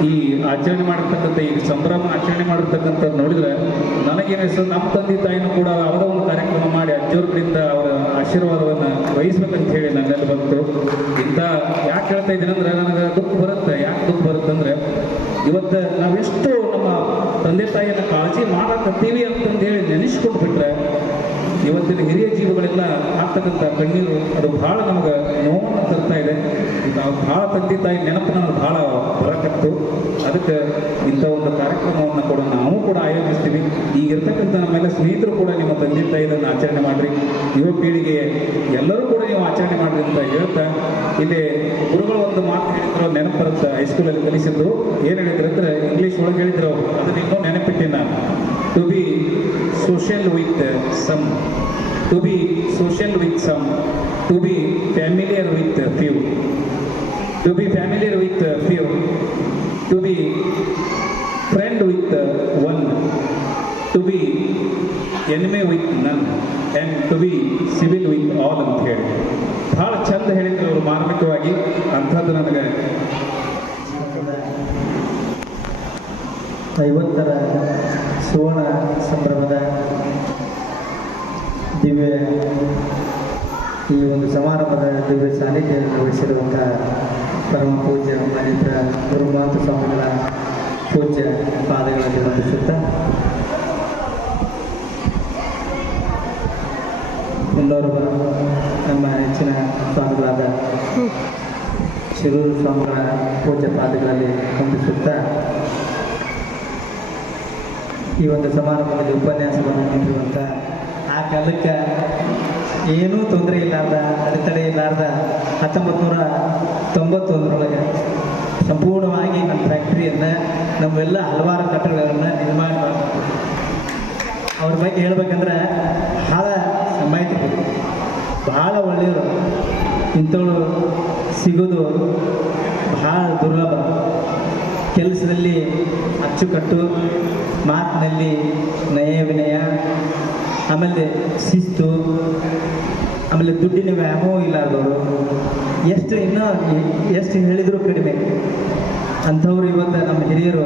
ಈ ಆಚರಣೆ ಮಾಡಿರ್ತಕ್ಕಂಥ ಈ ಸಂಭ್ರಮ ಆಚರಣೆ ಮಾಡಿರ್ತಕ್ಕಂಥದ್ದು ನೋಡಿದರೆ ನನಗೇನಿಸ್ತು, ನಮ್ಮ ತಂದೆ ತಾಯಿನೂ ಕೂಡ ಅವರ ಒಂದು ಕಾರ್ಯಕ್ರಮ ಮಾಡಿ ಅಜ್ಜೋರ ಕಡೆಯಿಂದ ಅವರ ಆಶೀರ್ವಾದವನ್ನು ವಹಿಸ್ಬೇಕಂತ ಹೇಳಿ ನನ್ನಲ್ಲಿ ಬಂತು. ಇಂಥ ಯಾಕೆ ಹೇಳ್ತಾ ಇದ್ದೀನಿ ಅಂದರೆ ನನಗೆ ದುಃಖ ಬರುತ್ತೆ. ಯಾಕೆ ದುಃಖ ಬರುತ್ತಂದರೆ ಇವತ್ತು ನಾವೆಷ್ಟು ನಮ್ಮ ತಂದೆ ತಾಯಿಯನ್ನು ಕಾಳಜಿ ಮಾಡಕತ್ತೀವಿ ಅಂತಂದೇಳಿ ನೆನೆಸ್ಕೊಂಡು ಬಿಟ್ರೆ ಇವತ್ತಿನ ಹಿರಿಯ ಜೀವಗಳೆಲ್ಲ ಆಗ್ತಕ್ಕಂಥ ಕಣ್ಣೀರು ಅದು ಭಾಳ ನಮಗೆ ನೋವನ್ನು ತರ್ತಾ ಇದೆ. ನಾವು ಭಾಳ ತಂದೆ ತಾಯಿ ನೆನಪು ನಮಗೆ ಭಾಳ ಬರಕತ್ತು. ಅದಕ್ಕೆ ಇಂಥ ಒಂದು ಕಾರ್ಯಕ್ರಮವನ್ನು ಕೂಡ ನಾವು ಕೂಡ ಆಯೋಜಿಸ್ತೀವಿ. ಈಗಿರ್ತಕ್ಕಂಥ ನಮ್ಮೆಲ್ಲ ಸ್ನೇಹಿತರು ಕೂಡ ನಿಮ್ಮ ತಂದೆ ತಾಯಿಯನ್ನು ಆಚರಣೆ ಮಾಡಿರಿ, ಯುವ ಪೀಳಿಗೆ ಎಲ್ಲರೂ ಕೂಡ ನೀವು ಆಚರಣೆ ಮಾಡಿರಿ ಅಂತ ಹೇಳ್ತಾ, ಇಲ್ಲಿ ಗುರುಗಳು ಒಂದು ಮಾತು ಹೇಳಿದ್ರು, ನೆನಪು ಬರುತ್ತೆ. ಹೈಸ್ಕೂಲಲ್ಲಿ ಕಲಿಸಿದ್ರು. ಏನು ಹೇಳಿದ್ರು ಅಂದರೆ ಇಂಗ್ಲೀಷ್ ಒಳಗೆ ಹೇಳಿದ್ರು, ಅದನ್ನ ಇನ್ನೂ ನೆನಪಿಟ್ಟಿನ to be social with some, to be social with some, to be familiar with few, to be familiar with few, to be friend with one, to be enemy with none, and to be civil with all ಅಂತ ಹೇಳಿ ಭಾಳ ಚಂದ ಹೇಳಿದ್ರು ಅವರು ಮಾರ್ಮಿಕವಾಗಿ. ಅಂಥದ್ದು ನನಗೆ 50ರ ಸುವರ್ಣ ಸಂಭ್ರಮದ ದಿವ್ಯ ಈ ಒಂದು ಸಮಾರಂಭದ ದಿವ್ಯ ಸಾನ್ನಿಧ್ಯವನ್ನು ವಹಿಸಿರುವಂಥ ಪರಮ ಪೂಜ್ಯ ಮನಿತ್ರ ಗುರುಮಾತ ಸ್ವಾಮಿಗಳ ಪೂಜ್ಯ ಪಾದಗಳಲ್ಲಿ ವಂದಿಸುತ್ತಾ ಮುಂದೋರ್ವ ನಮ್ಮ ನೆಚ್ಚಿನ ಸ್ವಾಮಿಗಳಾದ ಶಿರೂರು ಸ್ವಾಮಿಗಳ ಪೂಜ್ಯ ಪಾದಗಳಲ್ಲಿ ವಂದಿಸುತ್ತಾ ಈ ಒಂದು ಸಮಾರಂಭದಲ್ಲಿ ಉಪನ್ಯಾಸವನ್ನು ನೀಡಿರುವಂಥ ಆ ಕಾಲಕ್ಕೆ ಏನೂ ತೊಂದರೆ ಇಲ್ಲಾರ್ದ, ಅಡೆತಡೆ ಇಲ್ಲಾರ್ದ 1991ರೊಳಗೆ ಸಂಪೂರ್ಣವಾಗಿ ನಮ್ಮ ಫ್ಯಾಕ್ಟ್ರಿಯನ್ನು ನಮ್ಮೆಲ್ಲ ಹಲವಾರು ಕಟ್ಟಡಗಳನ್ನು ನಿರ್ಮಾಣ ಮಾಡಬೇಕು. ಅವ್ರ ಬಗ್ಗೆ ಹೇಳ್ಬೇಕಂದ್ರೆ ಭಾಳ ಮಾಹಿತಿ, ಭಾಳ ಒಳ್ಳೆಯವರು. ಇಂಥವ್ರು ಸಿಗೋದು ಭಾಳ ದುರ್ಲಭ. ಕೆಲಸದಲ್ಲಿ ಅಚ್ಚುಕಟ್ಟು, ಮಾತಿನಲ್ಲಿ ನಯ ವಿನಯ, ಆಮೇಲೆ ಶಿಸ್ತು, ಆಮೇಲೆ ದುಡ್ಡಿನ ವ್ಯಾಮೋಹ ಇಲ್ಲಾರ್ದವರು, ಎಷ್ಟು ಹೇಳಿದರೂ ಕಡಿಮೆ ಅಂಥವ್ರು ಇವತ್ತು ನಮ್ಮ ಹಿರಿಯರು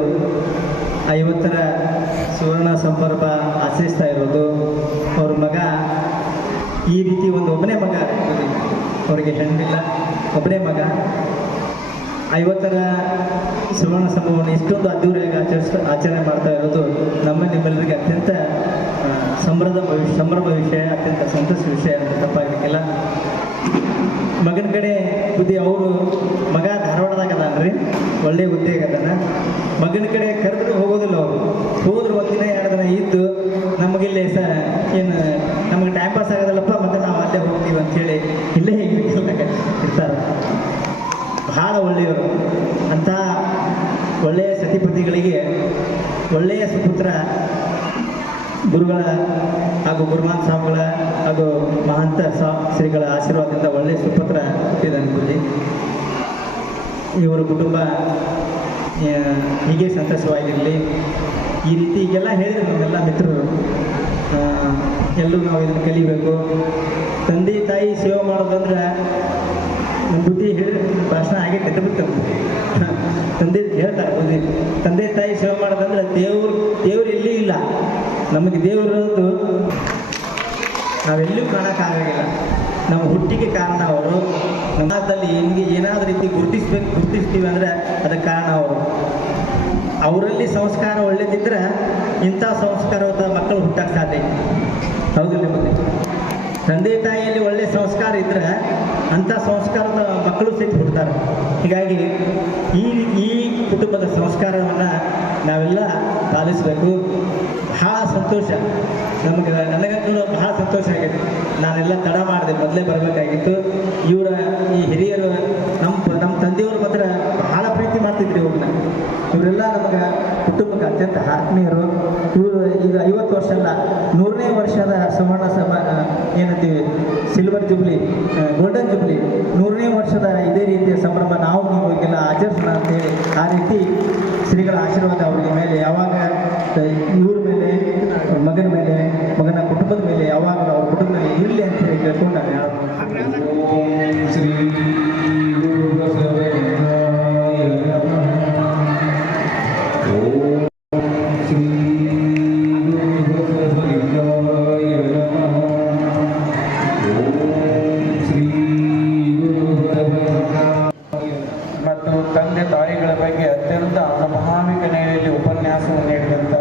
50ರ ಸುವರ್ಣ ಸಂಭ್ರಮ ಆಚರಿಸ್ತಾ ಇರೋದು. ಅವ್ರ ಮಗ ಈ ರೀತಿ ಒಬ್ಬನೇ ಮಗ, ಅವರಿಗೆ ಹೆಣ್ಣಿಲ್ಲ, ಒಬ್ಬನೇ ಮಗ 50ರ ಸುವರ್ಣ ಸಂಭ್ರಮವನ್ನು ಇಷ್ಟೊಂದು ಅದ್ದೂರಿಯಾಗಿ ಆಚರಣೆ ಮಾಡ್ತಾ ಇರೋದು ನಿಮ್ಮೆಲ್ಲರಿಗೆ ಅತ್ಯಂತ ಸಂಭ್ರಮ ವಿಷಯ, ಅತ್ಯಂತ ಸಂತೋಷ ವಿಷಯ ಅಂತ ತಪ್ಪಾಗಲಿಕ್ಕಿಲ್ಲ. ಮಗನ ಕಡೆ ಬುದ್ಧಿ ಅವರು ಮಗ ಧಾರವಾಡದಾಗ ಅದಾನ್ರಿ, ಒಳ್ಳೆಯ ಉದ್ಯೋಗ ಅದಾನ. ಮಗನ ಕಡೆ ಕರೆದ್ರು ಹೋಗೋದಿಲ್ಲ. ಅವರು ಹೋದ್ರು 1 ದಿನ 2 ದಿನ ಇದ್ದು ನಮಗಿಲ್ಲೇ ಏನು ನಮಗೆ ಟೈಮ್ ಪಾಸ್ ಆಗೋದಿಲ್ಲಪ್ಪ, ಮತ್ತೆ ನಾವು ಅಲ್ಲೇ ಹೋಗ್ತೀವಿ ಅಂಥೇಳಿ ಇಲ್ಲೇ ಇರ್ತಾರೆ. ಬಹಳ ಒಳ್ಳೆಯವರು. ಅಂಥ ಒಳ್ಳೆಯ ಸತಿಪತಿಗಳಿಗೆ ಒಳ್ಳೆಯ ಸುಪುತ್ರ ಗುರುಗಳ ಹಾಗೂ ಗುರುಮಾನ್ ಸ್ವಾಮಿಗಳ ಹಾಗೂ ಮಹಾಂತ ಶ್ರೀಗಳ ಆಶೀರ್ವಾದದಿಂದ ಒಳ್ಳೆಯ ಸುಪುತ್ರ ಹುಟ್ಟಿದ್ದಾನೆ ಗುರುಜಿ. ಇವರ ಕುಟುಂಬ ಹೀಗೆ ಸಂತೋಷವಾಗಿರಲಿ. ಈ ರೀತಿ ಈಗೆಲ್ಲ ಹೇಳಿದ್ರು ನಮ್ಮೆಲ್ಲ ಮಿತ್ರರು, ಎಲ್ಲರೂ ನಾವು ಇದನ್ನು ಕಲಿಬೇಕು. ತಂದೆ ತಾಯಿ ಸೇವೆ ಮಾಡೋದಂದ್ರೆ ಬುದ್ಧಿ ಹೇಳಿ ಭಾಷಣ ಹಾಗೆ ಕಟ್ಟಬಿಟ್ಟು ತಂದೆ ಹೇಳ್ತಾರೆ ಬುದ್ಧಿ. ತಂದೆ ತಾಯಿ ಸೇವೆ ಮಾಡೋದಂದ್ರೆ ದೇವ್ರು ಎಲ್ಲಿ ಇಲ್ಲ. ನಮಗೆ ದೇವರದ್ದು ನಾವೆಲ್ಲೂ ಕಾಣೋಕ್ಕಾಗಿಲ್ಲ. ನಮ್ಮ ಹುಟ್ಟಿಗೆ ಕಾರಣ ಅವರು. ನಮ್ಮದಲ್ಲಿ ಏನಾದರೂ ರೀತಿ ಗುರುತಿಸ್ತೀವಿ ಅಂದರೆ ಅದಕ್ಕೆ ಕಾರಣ ಅವರು. ಅವರಲ್ಲಿ ಸಂಸ್ಕಾರ ಒಳ್ಳೇದಿದ್ರೆ ಇಂಥ ಸಂಸ್ಕಾರವಾದ ಮಕ್ಕಳು ಹುಟ್ಟಕ್ಕೆ ಸಾಧ್ಯ. ಹೌದಿಲ್ಲ ಮತ್ತೆ? ತಂದೆ ತಾಯಿಯಲ್ಲಿ ಒಳ್ಳೆಯ ಸಂಸ್ಕಾರ ಇದ್ದರೆ ಅಂಥ ಸಂಸ್ಕಾರದ ಮಕ್ಕಳು ಸಹಿತ ಹುಡ್ತಾರೆ. ಹೀಗಾಗಿ ಈ ಕುಟುಂಬದ ಸಂಸ್ಕಾರವನ್ನು ನಾವೆಲ್ಲ ಪಾಲಿಸಬೇಕು. ಬಹಳ ಸಂತೋಷ ನನಗಂತೂ ಬಹಳ ಸಂತೋಷ ಆಗೈತೆ. ನಾನೆಲ್ಲ ತಡ ಮಾಡಿದೆ, ಮೊದಲೇ ಬರಬೇಕಾಗಿತ್ತು. ಈ ಹಿರಿಯರು ನಮ್ಮ ತಂದೆಯವರು ಮಾತ್ರ ಬಹಳ ಪ್ರೀತಿ ಮಾಡ್ತಿದ್ರಿ ಇವ್ರನ್ನ. ಇವರೆಲ್ಲ ನಮಗೆ ಕುಟುಂಬಕ್ಕೆ ಅತ್ಯಂತ ಆತ್ಮೀಯರು. ಇವರು ಈಗ 50 ವರ್ಷ ಅಲ್ಲ, 100ನೇ ವರ್ಷದ ಸುವರ್ಣ ಏನಂತೀವಿ ಸಿಲ್ವರ್ ಜುಬ್ಲಿ, ಗೋಲ್ಡನ್ ಜುಬ್ಲಿ, 100ನೇ ವರ್ಷದ ಇದೇ ರೀತಿಯ ಸಂಭ್ರಮ ನಾವು ನೀವೆಲ್ಲ ಆಚರಿಸೋಣ ಅಂತೇಳಿ ಆ ರೀತಿ ಶ್ರೀಗಳ ಆಶೀರ್ವಾದ ಅವರಿಗೆ ಮೇಲೆ ಯಾವಾಗ ಇವ್ರ ಮೇಲೆ, ಮಗನ ಮೇಲೆ, ಮಗನ ಕುಟುಂಬದ ಮೇಲೆ ಯಾವಾಗ ಅವ್ರ ಕುಟುಂಬದ ಮೇಲೆ ಇರಲಿ ಅಂತ ಹೇಳಿ ಕೇಳ್ಕೊಂಡು ನಾನು ಶ್ರೀ ಗುರು ಬಸವಲಿಂಗಾಯ ನಮಃ. ಓಂ ಶ್ರೀ ಗುರು ಬಸವಲಿಂಗಾಯ ನಮಃ. ಓಂ ಶ್ರೀ ಗುರು ಬಸವಲಿಂಗಾಯ. ಮತ್ತು ತಂದೆ ತಾಯಿಗಳ ಬಗ್ಗೆ ಅತ್ಯಂತ ಅನುಭಾವಿಕ ನೆಲೆಯಲ್ಲಿ ಉಪನ್ಯಾಸವನ್ನು ನೀಡಿದಂಥ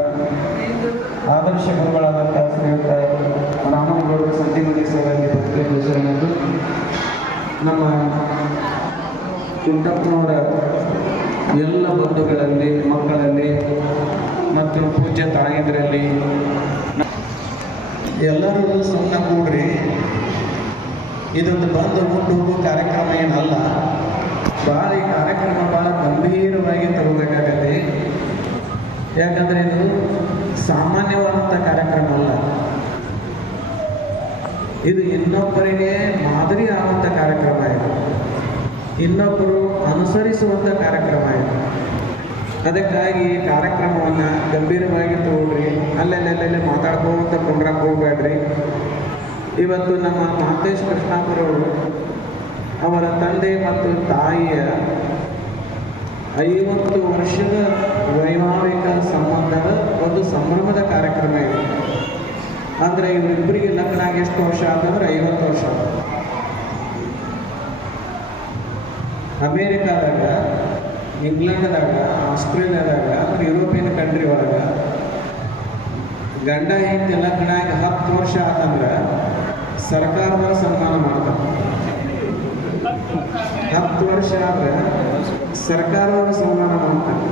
ಆದರ್ಶ ಗುರುಗಳಾದಂಥ ಶ್ರೀಯುತ ರಾಮನಗೌಡರು ಸಂತಿಮಂಡಿ ಸೇವೆಯಲ್ಲಿ ಪ್ರತಿನಿಧಿಸಿರುವುದು ನಮ್ಮ ಕುಂಟಪ್ಪನವರ ಎಲ್ಲ ಬಂಧುಗಳಲ್ಲಿ, ಮಕ್ಕಳಲ್ಲಿ ಮತ್ತು ಪೂಜ್ಯ ತಾಯಿಯರಲ್ಲಿ ಎಲ್ಲರೂ ಸುಮ್ಮನೆ ಕೂಡ್ರಿ. ಇದೊಂದು ಬಂದು ಉಂಟು ಹೋಗೋ ಕಾರ್ಯಕ್ರಮ ಏನಲ್ಲ. ಭಾಳ ಈ ಕಾರ್ಯಕ್ರಮ ಭಾಳ ಗಂಭೀರವಾಗಿ ತಗೋಬೇಕಾಗತ್ತೆ. ಯಾಕಂದರೆ ಇದು ಸಾಮಾನ್ಯವಾದಂಥ ಕಾರ್ಯಕ್ರಮ ಅಲ್ಲ. ಇದು ಇನ್ನೊಬ್ಬರಿಗೆ ಮಾದರಿ ಆಗುವಂಥ ಕಾರ್ಯಕ್ರಮ ಇದು. ಇನ್ನೊಬ್ಬರು ಅನುಸರಿಸುವಂಥ ಕಾರ್ಯಕ್ರಮ ಇದು. ಅದಕ್ಕಾಗಿ ಈ ಕಾರ್ಯಕ್ರಮವನ್ನು ಗಂಭೀರವಾಗಿ ತಗೊಳ್ರಿ. ಅಲ್ಲೆಲ್ಲೆಲ್ಲೆಲ್ಲೇ ಮಾತಾಡ್ಕೋತ ಕೊಂಡ್ರಕ್ಕೆ ಹೋಗ್ಬೇಡ್ರಿ. ಇವತ್ತು ನಮ್ಮ ಮಹಂತೇಶ್ ಕೃಷ್ಣಾಪುರವರು ಅವರ ತಂದೆ ಮತ್ತು ತಾಯಿಯ 50 ವರ್ಷದ ವೈವಾಹಿಕ ಸಂಬಂಧದ ಒಂದು ಸಂಭ್ರಮದ ಕಾರ್ಯಕ್ರಮ ಇದೆ. ಅಂದರೆ ಇವರಿಬ್ಬರಿಗೆ ಲಗ್ನ ಆಗಿ ಎಷ್ಟು ವರ್ಷ ಅಂತಂದ್ರೆ 50 ವರ್ಷ. ಅಮೇರಿಕಾದಾಗ, ಇಂಗ್ಲೆಂಡ್ದಾಗ, ಆಸ್ಟ್ರೇಲಿಯಾದಾಗ ಅಂದ್ರೆ ಯುರೋಪಿಯನ್ ಕಂಟ್ರಿ ಒಳಗೆ ಗಂಡ ಹೆಂಡತಿ ಲಗ್ನ ಆಗಿ 10 ವರ್ಷ ಆತಂದ್ರೆ ಸರ್ಕಾರದವರು ಸನ್ಮಾನ ಮಾಡ್ತಾರೆ. 10 ವರ್ಷ ಆದರೆ ಸರ್ಕಾರದವರು ಸನ್ಮಾನ ಮಾಡ್ತಾರೆ.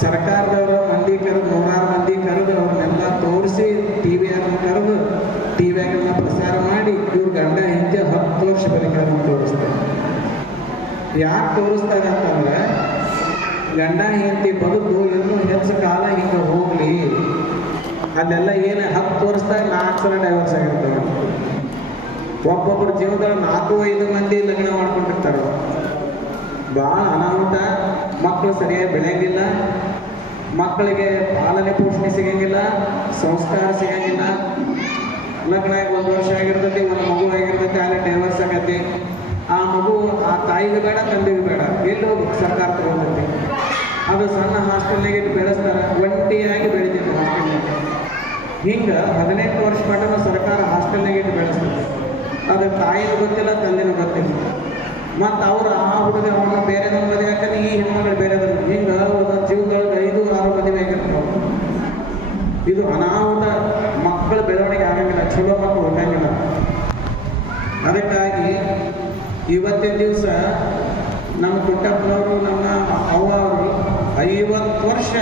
ಸರ್ಕಾರದವರು ಮಂದಿ ಕರೆದು 100 ಮಂದಿ ಕರೆದು ಅವ್ರನ್ನೆಲ್ಲ ತೋರಿಸಿ ಟಿವಿಯಾಗ ಕರೆದು ಟಿವಿಯಾಗೆಲ್ಲ ಪ್ರಸಾರ ಮಾಡಿ ಇವ್ರು ಗಂಡ ಹೆಂಡತಿ 10 ವರ್ಷ ಬದುಕನ್ನು ತೋರಿಸ್ತಾರೆ. ಯಾಕೆ ತೋರಿಸ್ತಾರೆ ಅಂತಂದ್ರೆ ಗಂಡ ಹೆಂಡತಿ ಬದುಕು ಇನ್ನೂ ಹೆಚ್ಚು ಕಾಲ ಹಿಂಗೆ ಹೋಗ್ಲಿ. ಅಲ್ಲೆಲ್ಲ ಏನು 10 ವರ್ಷದಾಗ 4 ಸಲ ಡೈವರ್ಸ್ ಆಗಿರ್ತಾರೆ. ಒಬ್ಬೊಬ್ಬರ ಜೀವನದಲ್ಲಿ 4-5 ಮಂದಿ ಲಗ್ನ ಮಾಡ್ಕೊಂಡಿರ್ತಾರೆ. ಭಾಳ ಅನಾಹುತ. ಮಕ್ಕಳು ಸರಿಯಾಗಿ ಬೆಳೆಯಂಗಿಲ್ಲ, ಮಕ್ಕಳಿಗೆ ಪಾಲನೆ ಪೋಷಣೆ ಸಿಗಂಗಿಲ್ಲ, ಸಂಸ್ಕಾರ ಸಿಗಂಗಿಲ್ಲ. ಲಗ್ನ 1 ವರ್ಷ ಆಗಿರ್ತೈತಿ, ಒಂದು ಮಗು ಆಗಿರ್ತೈತಿ, ಅಲ್ಲಿ ಡೈವರ್ಸ್ ಆಗತ್ತೆ. ಆ ಮಗು ಆ ತಾಯಿಗೆ ಬೇಡ, ತಂದೆಗೆ ಬೇಡ, ಎಲ್ಲಿ ಹೋಗ್ಬೇಕು? ಸರ್ಕಾರ ತಗೊಂಡೈತಿ. ಅದು ಸಣ್ಣ ಹಾಸ್ಟೆಲ್ನಾಗ ಇಟ್ಟು ಬೆಳೆಸ್ತಾರೆ, ಒಂಟಿಯಾಗಿ ಬೆಳಿತೈತೆ ಹಾಸ್ಟೆಲ್ನಾಗ. ಹಿಂಗೆ 18 ವರ್ಷ ಮಟ್ಟ ಸರ್ಕಾರ ಹಾಸ್ಟೆಲ್ನಾಗ ಇಟ್ಟು ಬೆಳೆಸ್ತದೆ. ಅದು ತಾಯಿನೂ ಗೊತ್ತಿಲ್ಲ, ತಂದೆನೂ ಗೊತ್ತಿಲ್ಲ. ಮತ್ತು ಅವರು ಆ ಹುಡುಗ ಅವನ್ನ ಬೇರೆ ಮದುವೆ ಹಾಕಿ ಈ ಹೆಣ್ಮಗಳು ಬೇರೆ ಹಿಂಗೆ ಅವ್ರ ಜೀವನದೊಳಗೆ 5-6 ಮದುವೆ ಆಗಿರ್ತಾವೆ. ಇದು ಅನಾಹುತ. ಮಕ್ಕಳ ಬೆಳವಣಿಗೆ ಆಗಂಗಿಲ್ಲ, ಚಲೋ ಮಕ್ಕಳು ಹುಟ್ಟಂಗಿಲ್ಲ. ಅದಕ್ಕಾಗಿ ಇವತ್ತಿನ ದಿವಸ ನಮ್ಮ ಕುಟ್ಟಪ್ಪನವರು, ನಮ್ಮ ಅವ್ವ ಅವರು 50 ವರ್ಷ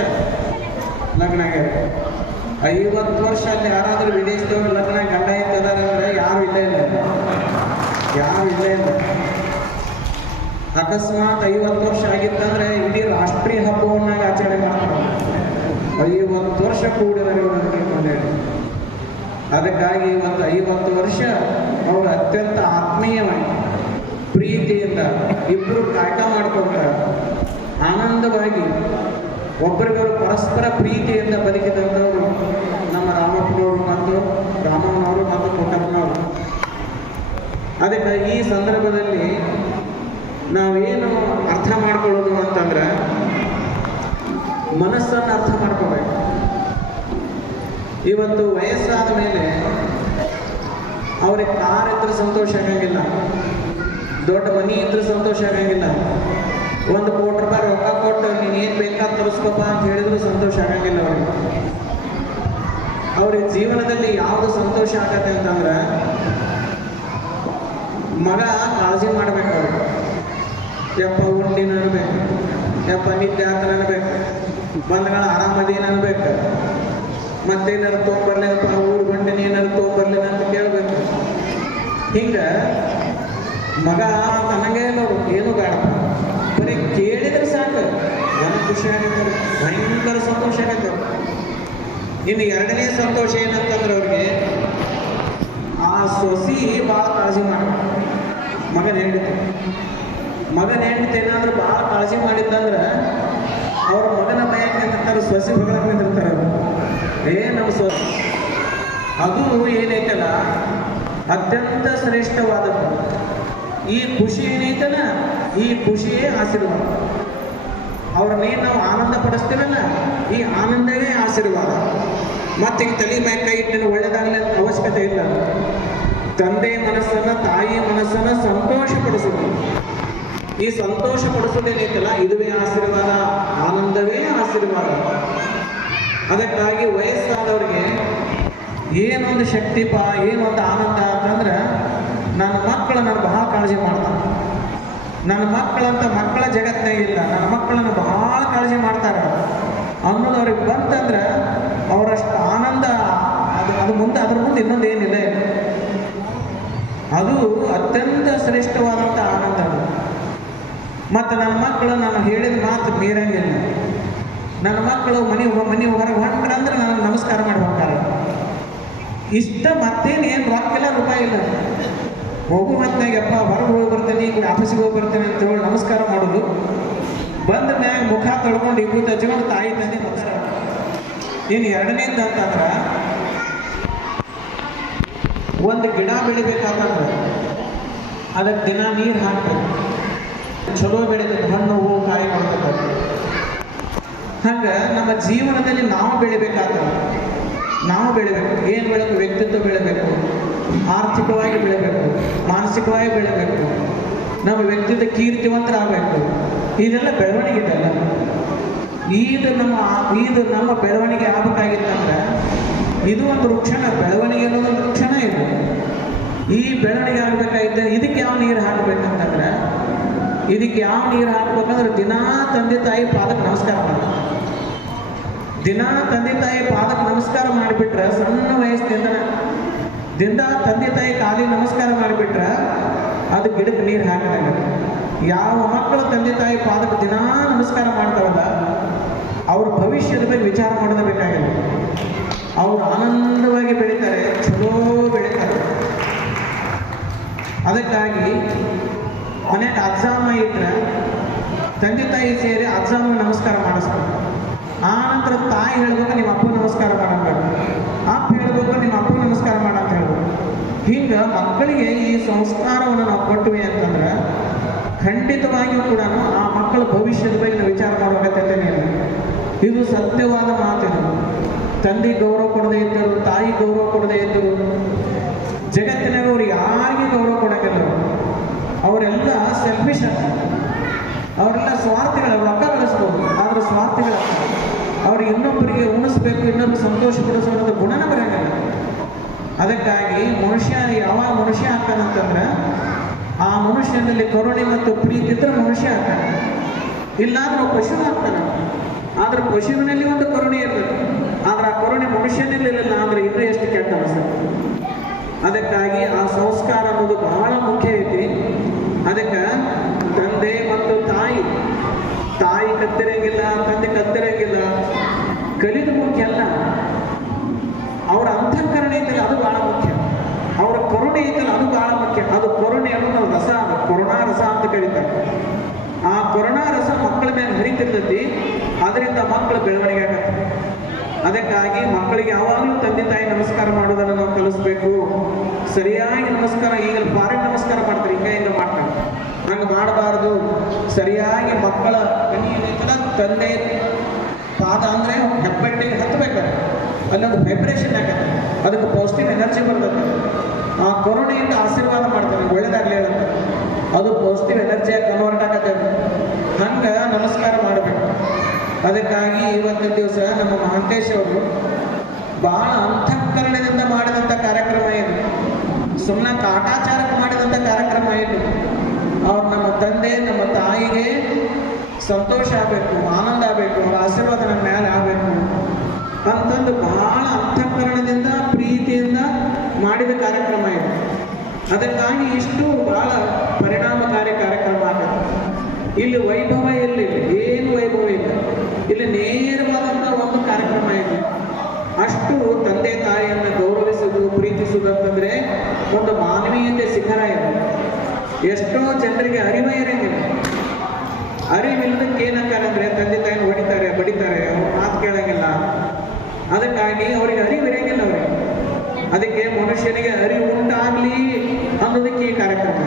ಲಗ್ನ ಆಗ್ಯಾರ. 50 ವರ್ಷ ಅಲ್ಲಿ ಯಾರಾದರೂ ವಿದೇಶದವ್ರು ಲಗ್ನ ಗಂಡ ಇದ್ದದಾರೆ ಅಂದರೆ ಯಾರು ಇಲ್ಲೇ ಇಲ್ಲ, ಯಾರು ಇಲ್ಲೇ ಇಲ್ಲ. ಅಕಸ್ಮಾತ್ 50 ವರ್ಷ ಆಗಿತ್ತಂದ್ರೆ ಇಡೀ ರಾಷ್ಟ್ರೀಯ ಹಬ್ಬವನ್ನಾಗಿ ಆಚರಣೆ ಮಾಡ್ತಾರೆ. 50 ವರ್ಷ ಕೂಡಿದರೆ ನನಗೆ ಕೊಂಡೇಳಿ. ಅದಕ್ಕಾಗಿ ಇವತ್ತು 50 ವರ್ಷ ಅವರು ಅತ್ಯಂತ ಆತ್ಮೀಯವಾಗಿ ಪ್ರೀತಿಯಿಂದ ಇಬ್ಬರು ಕಾಯ್ಕ ಮಾಡ್ಕೊಳ್ತಾರೆ. ಆನಂದವಾಗಿ ಒಬ್ಬರಿಗೊಬ್ಬರು ಪರಸ್ಪರ ಪ್ರೀತಿಯಿಂದ ಬದುಕಿದಂಥವರು ನಮ್ಮ ರಾಮಪ್ಪನವರು ಮತ್ತು ರಾಮಣ್ಣವರು ಮತ್ತು ಪುಟ್ಟಪ್ಪನವರು. ಅದಕ್ಕೆ ಈ ಸಂದರ್ಭದಲ್ಲಿ ನಾವೇನು ಅರ್ಥ ಮಾಡ್ಕೊಳ್ಳೋದು ಅಂತಂದ್ರೆ ಮನಸ್ಸನ್ನು ಅರ್ಥ ಮಾಡ್ಕೋಬೇಕು. ಇವತ್ತು ವಯಸ್ಸಾದ ಮೇಲೆ ಅವ್ರಿಗೆ ಕಾರ್ ಇದ್ರೆ ಸಂತೋಷ ಆಗಂಗಿಲ್ಲ, ದೊಡ್ಡ ಮನಿ ಇದ್ರೆ ಸಂತೋಷ ಆಗಂಗಿಲ್ಲ, 1 ಕೋಟಿ ರೂಪಾಯಿ ರೊಕ್ಕ ಕೊಟ್ಟು ನೀನು ಏನು ಬೇಕಾದ ತರಿಸ್ಕೊಪ್ಪ ಅಂತ ಹೇಳಿದ್ರು ಸಂತೋಷ ಆಗಂಗಿಲ್ಲ ಅವ್ರಿಗೆ ಜೀವನದಲ್ಲಿ ಯಾವುದು ಸಂತೋಷ ಆಗತ್ತೆ ಅಂತಂದ್ರೆ ಮಗ ಕಾಳಜಿ ಮಾಡ್ಬೇಕು. ಅವ್ರು ಯಪ್ಪ ಉಂಡಿನ ಅನ್ಬೇಕು, ಯಪ್ಪ ನಿದ್ದೆ ಆತನ ಅನ್ಬೇಕು, ಬಂದಗಳ ಆರಾಮದೇನು ಅನ್ಬೇಕು, ಮತ್ತೇನಾರು ತೊಗೊಂಬರ್ಲೇನಪ್ಪ ಊರು ಬಂಡಿನ ಏನಾರು ತೊಗೊಂಬರ್ಲೇನ ಅಂತ ಕೇಳ್ಬೇಕು. ಹಿಂಗೆ ಮಗ ತನಗೆ ನೋಡು ಏನು ಬೇಡ, ಬರೀ ಕೇಳಿದ್ರೆ ಸಾಕು ನನಗೆ ಖುಷಿ ಆಗತ್ತೆ, ಭಯಂಕರ ಸಂತೋಷ ಆಗತ್ತೆ. ಇನ್ನು 2ನೇ ಸಂತೋಷ ಏನಂತಂದ್ರೆ ಅವ್ರಿಗೆ ಆ ಸೊಸಿ ಭಾಳ ಕಾಳಜಿ ಮಾಡ್ಬೇಕು. ಮಗನ ಹೆಂಡತಿ ಏನಾದ್ರೂ ಭಾಳ ಕಾಳಜಿ ಮಾಡಿದ್ದಂದ್ರೆ ಅವ್ರ ಮಗನ ಮೈಯಾಗ ನಿಂತಿರ್ತಾರೆ, ಸೊಸಿ ಮಗನ ನಿಂತಿರ್ತಾರೆ. ನಮ್ಮ ಸೊಸಿ ಅದು ಏನೈತಲ್ಲ ಅತ್ಯಂತ ಶ್ರೇಷ್ಠವಾದದ್ದು. ಈ ಖುಷಿ ಏನೈತಲ್ಲ, ಈ ಖುಷಿಯೇ ಆಶೀರ್ವಾದ. ಅವ್ರನ್ನೇನು ನಾವು ಆನಂದ ಪಡಿಸ್ತೀವಲ್ಲ, ಈ ಆನಂದವೇ ಆಶೀರ್ವಾದ. ಮತ್ತೆ ಈಗ ತಲೆ ಮ್ಯಾಗ ಕೈ ಇಟ್ಟು ಒಳ್ಳೇದಾಗಲಿ ಅಂತ ಅವಶ್ಯಕತೆ ಇಲ್ಲ. ತಂದೆ ಮನಸ್ಸನ್ನ, ತಾಯಿ ಮನಸ್ಸನ್ನ ಸಂತೋಷ ಪಡಿಸೋದು, ಈ ಸಂತೋಷ ಪಡಿಸೋದೇನೈತಲ್ಲ ಇದುವೇ ಆಶೀರ್ವಾದ, ಆನಂದವೇ ಆಶೀರ್ವಾದ. ಅದಕ್ಕಾಗಿ ವಯಸ್ಸಾದವ್ರಿಗೆ ಏನೊಂದು ಶಕ್ತಿಪ, ಏನೊಂದು ಆನಂದ ಅಂತಂದ್ರೆ ನನ್ನ ಮಕ್ಕಳು ನಾನು ಬಹಳ ಕಾಳಜಿ ಮಾಡ್ತಾನೆ. ನನ್ನ ಮಕ್ಕಳಂತ ಮಕ್ಕಳ ಜಗತ್ತಿನಾಗಿಲ್ಲ, ನನ್ನ ಮಕ್ಕಳನ್ನು ಬಹಳ ಕಾಳಜಿ ಮಾಡ್ತಾರೆ ಅನ್ನೋದು ಅವ್ರಿಗೆ ಬಂತಂದ್ರೆ ಅವರಷ್ಟು ಆನಂದ ಅದು ಮುಂದೆ ಅದ್ರ ಮುಂದೆ ಇನ್ನೊಂದು ಏನಿಲ್ಲ. ಅದು ಅತ್ಯಂತ ಶ್ರೇಷ್ಠವಾದಂಥ ಆನಂದ. ಮತ್ತು ನನ್ನ ಮಕ್ಕಳು ನಾನು ಹೇಳಿದ ಮಾತು ಮೀರಂಗಿಲ್ಲ. ನನ್ನ ಮಕ್ಕಳು ಮನೆ ಹೊರಗೆ ಹೊಂಟ್ರಂದ್ರೆ ನನಗೆ ನಮಸ್ಕಾರ ಮಾಡಿ ಹೋಗ್ತಾರೆ. ಇಷ್ಟ ಮತ್ತೇನೇನು ರೊಕ್ಕಿಲ್ಲ, ರೂಪಾಯಿ ಇಲ್ಲ. ಹೋಗು ಹೊತ್ತಿನಾಗ ಯಪ್ಪ ಹೊರಗೆ ಹೋಗಿ ಬರ್ತೀನಿ, ಆಫೀಸಿಗೆ ಹೋಗಿ ಬರ್ತೀನಿ ಅಂತ ಹೇಳಿ ನಮಸ್ಕಾರ ಮಾಡೋದು. ಬಂದ ಮ್ಯಾಗ ಮುಖ ತೊಳ್ಕೊಂಡು ಇಬ್ಬರು ತಚ್ಕೊಂಡು ತಾಯಿ ತಂದೆ ಬರ್ತಾರೆ. ಇನ್ನು 2ನೇದು ಅಂತಂದ್ರೆ ಒಂದು ಗಿಡ ಬೆಳಿಬೇಕಾತಂದ್ರೆ ಅದಕ್ಕೆ ದಿನ ನೀರು ಹಾಕ್ಬೇಕು. ಚಲೋ ಬೆಳೆದ ಹಣ್ಣು ಹೂವು ಕಾಯಿ ಕೊಡ್ತದೆ. ಹಂಗೆ ನಮ್ಮ ಜೀವನದಲ್ಲಿ ನಾವು ಬೆಳಿಬೇಕಾದ್ರೆ ನಾವು ಬೆಳಿಬೇಕು. ಏನು ಬೆಳಬೇಕು? ವ್ಯಕ್ತಿತ್ವ ಬೆಳಿಬೇಕು, ಆರ್ಥಿಕವಾಗಿ ಬೆಳಿಬೇಕು, ಮಾನಸಿಕವಾಗಿ ಬೆಳಿಬೇಕು, ನಮ್ಮ ವ್ಯಕ್ತಿತ್ವ ಕೀರ್ತಿವಂತರಾಗಬೇಕು. ಇದೆಲ್ಲ ಬೆಳವಣಿಗೆ ಇದೆಲ್ಲ. ಇದು ನಮ್ಮ ಬೆಳವಣಿಗೆ ಆಗಬೇಕಾಗಿತ್ತಂದ್ರೆ ಇದು ಒಂದು ವೃಕ್ಷಣ, ಬೆಳವಣಿಗೆ ಅನ್ನೋದು ವೃಕ್ಷಣ. ಇದು ಈ ಬೆಳವಣಿಗೆ ಆಗಬೇಕಾಗಿದ್ದರೆ ಇದಕ್ಕೆ ಯಾವ ನೀರು ಹಾಕಬೇಕಂತಂದ್ರೆ ಇದಕ್ಕೆ ಯಾವ ನೀರು ಹಾಕ್ಬೇಕಂದ್ರೆ ದಿನಾ ತಂದೆ ತಾಯಿ ಪಾದಕ್ಕೆ ನಮಸ್ಕಾರ ಮಾಡಬೇಕು. ದಿನ ತಂದೆ ತಾಯಿ ಪಾದಕ್ಕೆ ನಮಸ್ಕಾರ ಮಾಡಿಬಿಟ್ರೆ, ಸಣ್ಣ ವಯಸ್ಸಿನಿಂದ ದಿನ ತಂದೆ ತಾಯಿ ಕಾಲಿಗೆ ನಮಸ್ಕಾರ ಮಾಡಿಬಿಟ್ರೆ ಅದು ಗಿಡಕ್ಕೆ ನೀರು ಹಾಕಿದಾಗ. ಯಾವ ಮಕ್ಕಳು ತಂದೆ ತಾಯಿ ಪಾದಕ್ಕೆ ದಿನ ನಮಸ್ಕಾರ ಮಾಡ್ತಾವಲ್ಲ ಅವ್ರ ಭವಿಷ್ಯದ ಬಗ್ಗೆ ವಿಚಾರ ಮಾಡೋದು ಬೇಕಾಗಿಲ್ಲ. ಅವ್ರು ಆನಂದವಾಗಿ ಬೆಳೀತಾರೆ, ಚಲೋ ಬೆಳೀತಾರೆ. ಅದಕ್ಕಾಗಿ ಮನೆಗೆ ಅಜ್ಜಾಮ ಇಟ್ಟರೆ ತಂದೆ ತಾಯಿ ಸೇರಿ ಅಜ್ಜಾಮ ನಮಸ್ಕಾರ ಮಾಡಿಸ್ಬೇಕು. ಆ ನಂತರ ತಾಯಿ ಹೇಳ್ಬೇಕು ನಿಮ್ಮ ಅಪ್ಪ ನಮಸ್ಕಾರ ಮಾಡಬೇಕು, ಅಪ್ಪ ಹೇಳ್ಬೇಕು ನಿಮ್ಮ ಅಪ್ಪ ನಮಸ್ಕಾರ ಮಾಡ ಅಂತ ಹೇಳ್ಬೇಕು. ಹಿಂಗೆ ಮಕ್ಕಳಿಗೆ ಈ ಸಂಸ್ಕಾರವನ್ನು ನಾವು ಕೊಟ್ವಿ ಅಂತಂದ್ರೆ ಖಂಡಿತವಾಗಿಯೂ ಕೂಡ ಆ ಮಕ್ಕಳ ಭವಿಷ್ಯದ ಬಗ್ಗೆ ನಾವು ವಿಚಾರ ಮಾಡೋ ಅಗತ್ಯತೆ ಇಲ್ಲ. ಇದು ಸತ್ಯವಾದ ಮಾತಿದು. ತಂದೆ ಗೌರವ ಕೊಡದೇ ಇದ್ದರು, ತಾಯಿ ಗೌರವ ಕೊಡದೇ ಇದ್ದರು, ಜಗತ್ತಿನಾಗ ಅವ್ರು ಯಾರಿಗೆ ಗೌರವ ಕೊಡೋಕ್ಕಿಲ್ಲ. ಅವರೆಲ್ಲ ಸೆಲ್ಫಿಶ್, ಅವರೆಲ್ಲ ಸ್ವಾರ್ಥಿಗಳ, ರೊಕ್ಕ ಗಳಿಸ್ಬೋದು ಆದ್ರೆ ಸ್ವಾರ್ಥಿಗಳ. ಅವ್ರಿಗೆ ಇನ್ನೊಬ್ಬರಿಗೆ ಉಣಿಸ್ಬೇಕು, ಇನ್ನೊಬ್ಬರು ಸಂತೋಷ ಪಡಿಸೋದು ಗುಣನ ಬರೋಂಗಿಲ್ಲ. ಅದಕ್ಕಾಗಿ ಮನುಷ್ಯ ಯಾವಾಗ ಮನುಷ್ಯ ಆಗ್ತಾನಂತಂದ್ರೆ ಆ ಮನುಷ್ಯನಲ್ಲಿ ಕರುಣೆ ಮತ್ತು ಪ್ರೀತಿ ಇದ್ರೆ ಮನುಷ್ಯ ಆಗ್ತಾನೆ. ಇಲ್ಲಾಂದ್ರೆ ಪಶು ಆಗ್ತಾನೆ. ಆದ್ರೆ ಪಶುವಿನಲ್ಲಿ ಒಂದು ಕರುಣೆ ಇರ್ತದೆ, ಆದ್ರೆ ಆ ಕರುಣೆ ಮನುಷ್ಯನಲ್ಲಿ ಇಲ್ಲ ಅಂದ್ರೆ ಇನ್ನೂ ಎಷ್ಟು ಕೆಟ್ಟ ಅನಿಸ್ತದೆ. ಅದಕ್ಕಾಗಿ ಆ ಸಂಸ್ಕಾರ ಅನ್ನೋದು ಬಹಳ ಮುಖ್ಯ ಐತಿ. ಅದಕ್ಕೆ ತಂದೆ ಮತ್ತು ತಾಯಿ ಕತ್ತಿರಂಗಿಲ್ಲ, ತಂದೆ ಕತ್ತಿರಂಗಿಲ್ಲ, ಕಲಿತು ಮುಖ್ಯ ಅಲ್ಲ, ಅವರ ಅಂತಃಕರಣ ಐತಲ್ಲ ಅದು ಬಹಳ ಮುಖ್ಯ, ಅವರ ಕರುಣೆ ಐತಲ್ಲ ಅದು ಬಹಳ ಮುಖ್ಯ. ಅದು ಕರುಣೆ ಅನ್ನೋದು ರಸ, ಅದು ಕರುಣಾ ರಸ ಅಂತ ಕರೀತಾರೆ. ಆ ಕರುಣಾ ರಸ ಮಕ್ಕಳ ಮೇಲೆ ಹರಿತಿರ್ತೈತಿ, ಅದರಿಂದ ಮಕ್ಕಳ ಬೆಳವಣಿಗೆ ಆಗತ್ತೆ. ಅದಕ್ಕಾಗಿ ಮಕ್ಕಳಿಗೆ ಯಾವಾಗಲೂ ತಂದೆ ತಾಯಿ ನಮಸ್ಕಾರ ಮಾಡೋದನ್ನು ನಾವು ಕಲಿಸ್ಬೇಕು. ಸರಿಯಾಗಿ ನಮಸ್ಕಾರ, ಈಗ ಫಾರಿನ್ ನಮಸ್ಕಾರ ಮಾಡ್ತಾರೆ, ಹಿಂಗ ಮಾಡ್ತಾರೆ, ಹಂಗೆ ಮಾಡಬಾರ್ದು. ಸರಿಯಾಗಿ ಮಕ್ಕಳ ಕನಿಯನ್ನ ತಂದೆ ಪಾದ ಅಂದರೆ ಹೆಬ್ಬೆಟ್ಟಿಗೆ ಹತ್ತಬೇಕಾದ್ರೆ ಅಲ್ಲೊಂದು ವೈಬ್ರೇಷನ್ ಆಗತ್ತೆ, ಅದಕ್ಕೆ ಪಾಸಿಟಿವ್ ಎನರ್ಜಿ ಬರ್ತದೆ. ಆ ಕರುಣೆಯಿಂದ ಆಶೀರ್ವಾದ ಮಾಡ್ತಾರೆ, ಒಳ್ಳೇದಾಗಲಿ ಹೇಳುತ್ತೆ, ಅದು ಪಾಸಿಟಿವ್ ಎನರ್ಜಿಯಾಗಿ ಕನ್ವರ್ಟ್ ಆಗತ್ತೆ. ಹಂಗೆ ನಮಸ್ಕಾರ ಮಾಡಬೇಕು. ಅದಕ್ಕಾಗಿ ಇವತ್ತಿನ ದಿವಸ ನಮ್ಮ ಮಹಾಂತೇಶ್ ಅವರು ಬಹಳ ಅಂತಃಕರಣದಿಂದ ಮಾಡಿದಂಥ ಕಾರ್ಯಕ್ರಮ ಇದು, ಸುಮ್ಮನೆ ಕಾಟಾಚಾರಕ್ಕೆ ಮಾಡಿದಂಥ ಕಾರ್ಯಕ್ರಮ ಇದು. ಅವ್ರು ನಮ್ಮ ತಂದೆ ನಮ್ಮ ತಾಯಿಗೆ ಸಂತೋಷ ಆಗಬೇಕು, ಆನಂದ ಆಗಬೇಕು, ಅವ್ರ ಆಶೀರ್ವಾದ ನಮ್ಮ ಮೇಲೆ ಆಗಬೇಕು ಅಂತಂದು ಬಹಳ ಅಂತಃಕರಣದಿಂದ ಪ್ರೀತಿಯಿಂದ ಮಾಡಿದ ಕಾರ್ಯಕ್ರಮ ಇದು. ಅದಕ್ಕಾಗಿ ಇಷ್ಟು ಬಹಳ ಪರಿಣಾಮಕಾರಿ ಕಾರ್ಯಕ್ರಮ ಆಗುತ್ತೆ. ಇಲ್ಲಿ ವೈಭವ ಇಲ್ಲಿ ಏನು ವೈಭವ ಇಲ್ಲ, ಇಲ್ಲಿ ನೇರವಾದಂಥ ಒಂದು ಕಾರ್ಯಕ್ರಮ ಇದೆ. ಅಷ್ಟು ತಂದೆ ತಾಯಿಯನ್ನು ಗೌರವಿಸುವುದು ಪ್ರೀತಿಸುವುದು ಅಂತಂದ್ರೆ ಒಂದು ಮಾನವೀಯತೆ ಶಿಖರ ಇದೆ. ಎಷ್ಟೋ ಜನರಿಗೆ ಅರಿವೇ ಇರಂಗಿಲ್ಲ. ಅರಿವಿಲ್ಲದಕ್ಕೆ ಏನಂತಾರೆ ಅಂದ್ರೆ ತಂದೆ ತಾಯಿನ ಹೊಡಿತಾರೆ ಬಡಿತಾರೆ, ಅವ್ರ ಮಾತು ಕೇಳಂಗಿಲ್ಲ. ಅದಕ್ಕಾಗಿ ಅವರಿಗೆ ಅರಿವು ಇರಂಗಿಲ್ಲ. ಅವರಿಗೆ ಅದಕ್ಕೆ ಮನುಷ್ಯನಿಗೆ ಅರಿವು ಉಂಟಾಗ್ಲಿ ಅನ್ನೋದಕ್ಕೆ ಈ ಕಾರ್ಯಕ್ರಮ.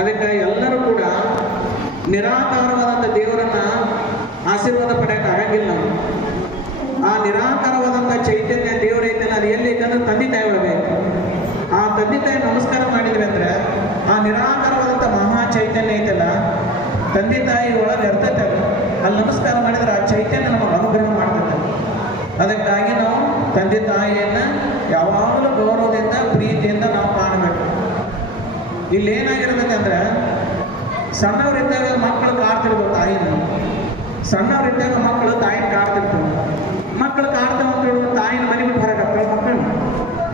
ಅದಕ್ಕೆ ಎಲ್ಲರೂ ಕೂಡ ನಿರಾಕಾರವಾದಂಥ ದೇವರನ್ನ ಆಶೀರ್ವಾದ ಪಡೆಯಕ್ಕೆ ಆಗಂಗಿಲ್ಲ. ಆ ನಿರಾಕಾರವಾದಂಥ ಚೈತನ್ಯ ದೇವರೈತನ ಅದು ಎಲ್ಲಿ ಐತಂದ್ರೆ ತಂದೆ ತಾಯಿ ಒಳಗೆ. ಆ ತಂದೆ ತಾಯಿ ನಮಸ್ಕಾರ ಮಾಡಿದ್ರೆ ಅಂದ್ರೆ ಆ ನಿರಾಕಾರವಾದಂಥ ಮಹಾ ಚೈತನ್ಯ ಐತಲ್ಲ, ತಂದೆ ತಾಯಿ ಒಳಗೆ ಇರ್ತೈತೆ, ಅಲ್ಲಿ ನಮಸ್ಕಾರ ಮಾಡಿದ್ರೆ ಆ ಚೈತನ್ಯ ನಮಗೆ ಅನುಗ್ರಹ ಮಾಡ್ತದೆ. ಅದಕ್ಕಾಗಿ ನಾವು ತಂದೆ ತಾಯಿಯನ್ನ ಯಾವಾಗಲೂ ಗೌರವದಿಂದ ಪ್ರೀತಿಯಿಂದ ನಾವು ಕಾಣಬೇಕು. ಇಲ್ಲಿ ಏನಾಗಿರ್ತದೆ ಅಂದ್ರೆ ಸಣ್ಣವರಿದ್ದಾಗ ಮಕ್ಕಳು ಕಾಡ್ತಿರ್ಬೋದು ತಾಯಿನ, ಸಣ್ಣವರಿದ್ದಾಗ ಮಕ್ಕಳು ತಾಯಿನ ಕಾಡ್ತಿರ್ತಾರೆ. ಮಕ್ಕಳು ಕಾಡ್ತಾವ ಅಂತ ಹೇಳುವ ತಾಯಿನ ಮನೆ ಬಿಟ್ಟು ಹೊರಗೆ ಹಾಕ್ತಾರೆ ಮಕ್ಕಳು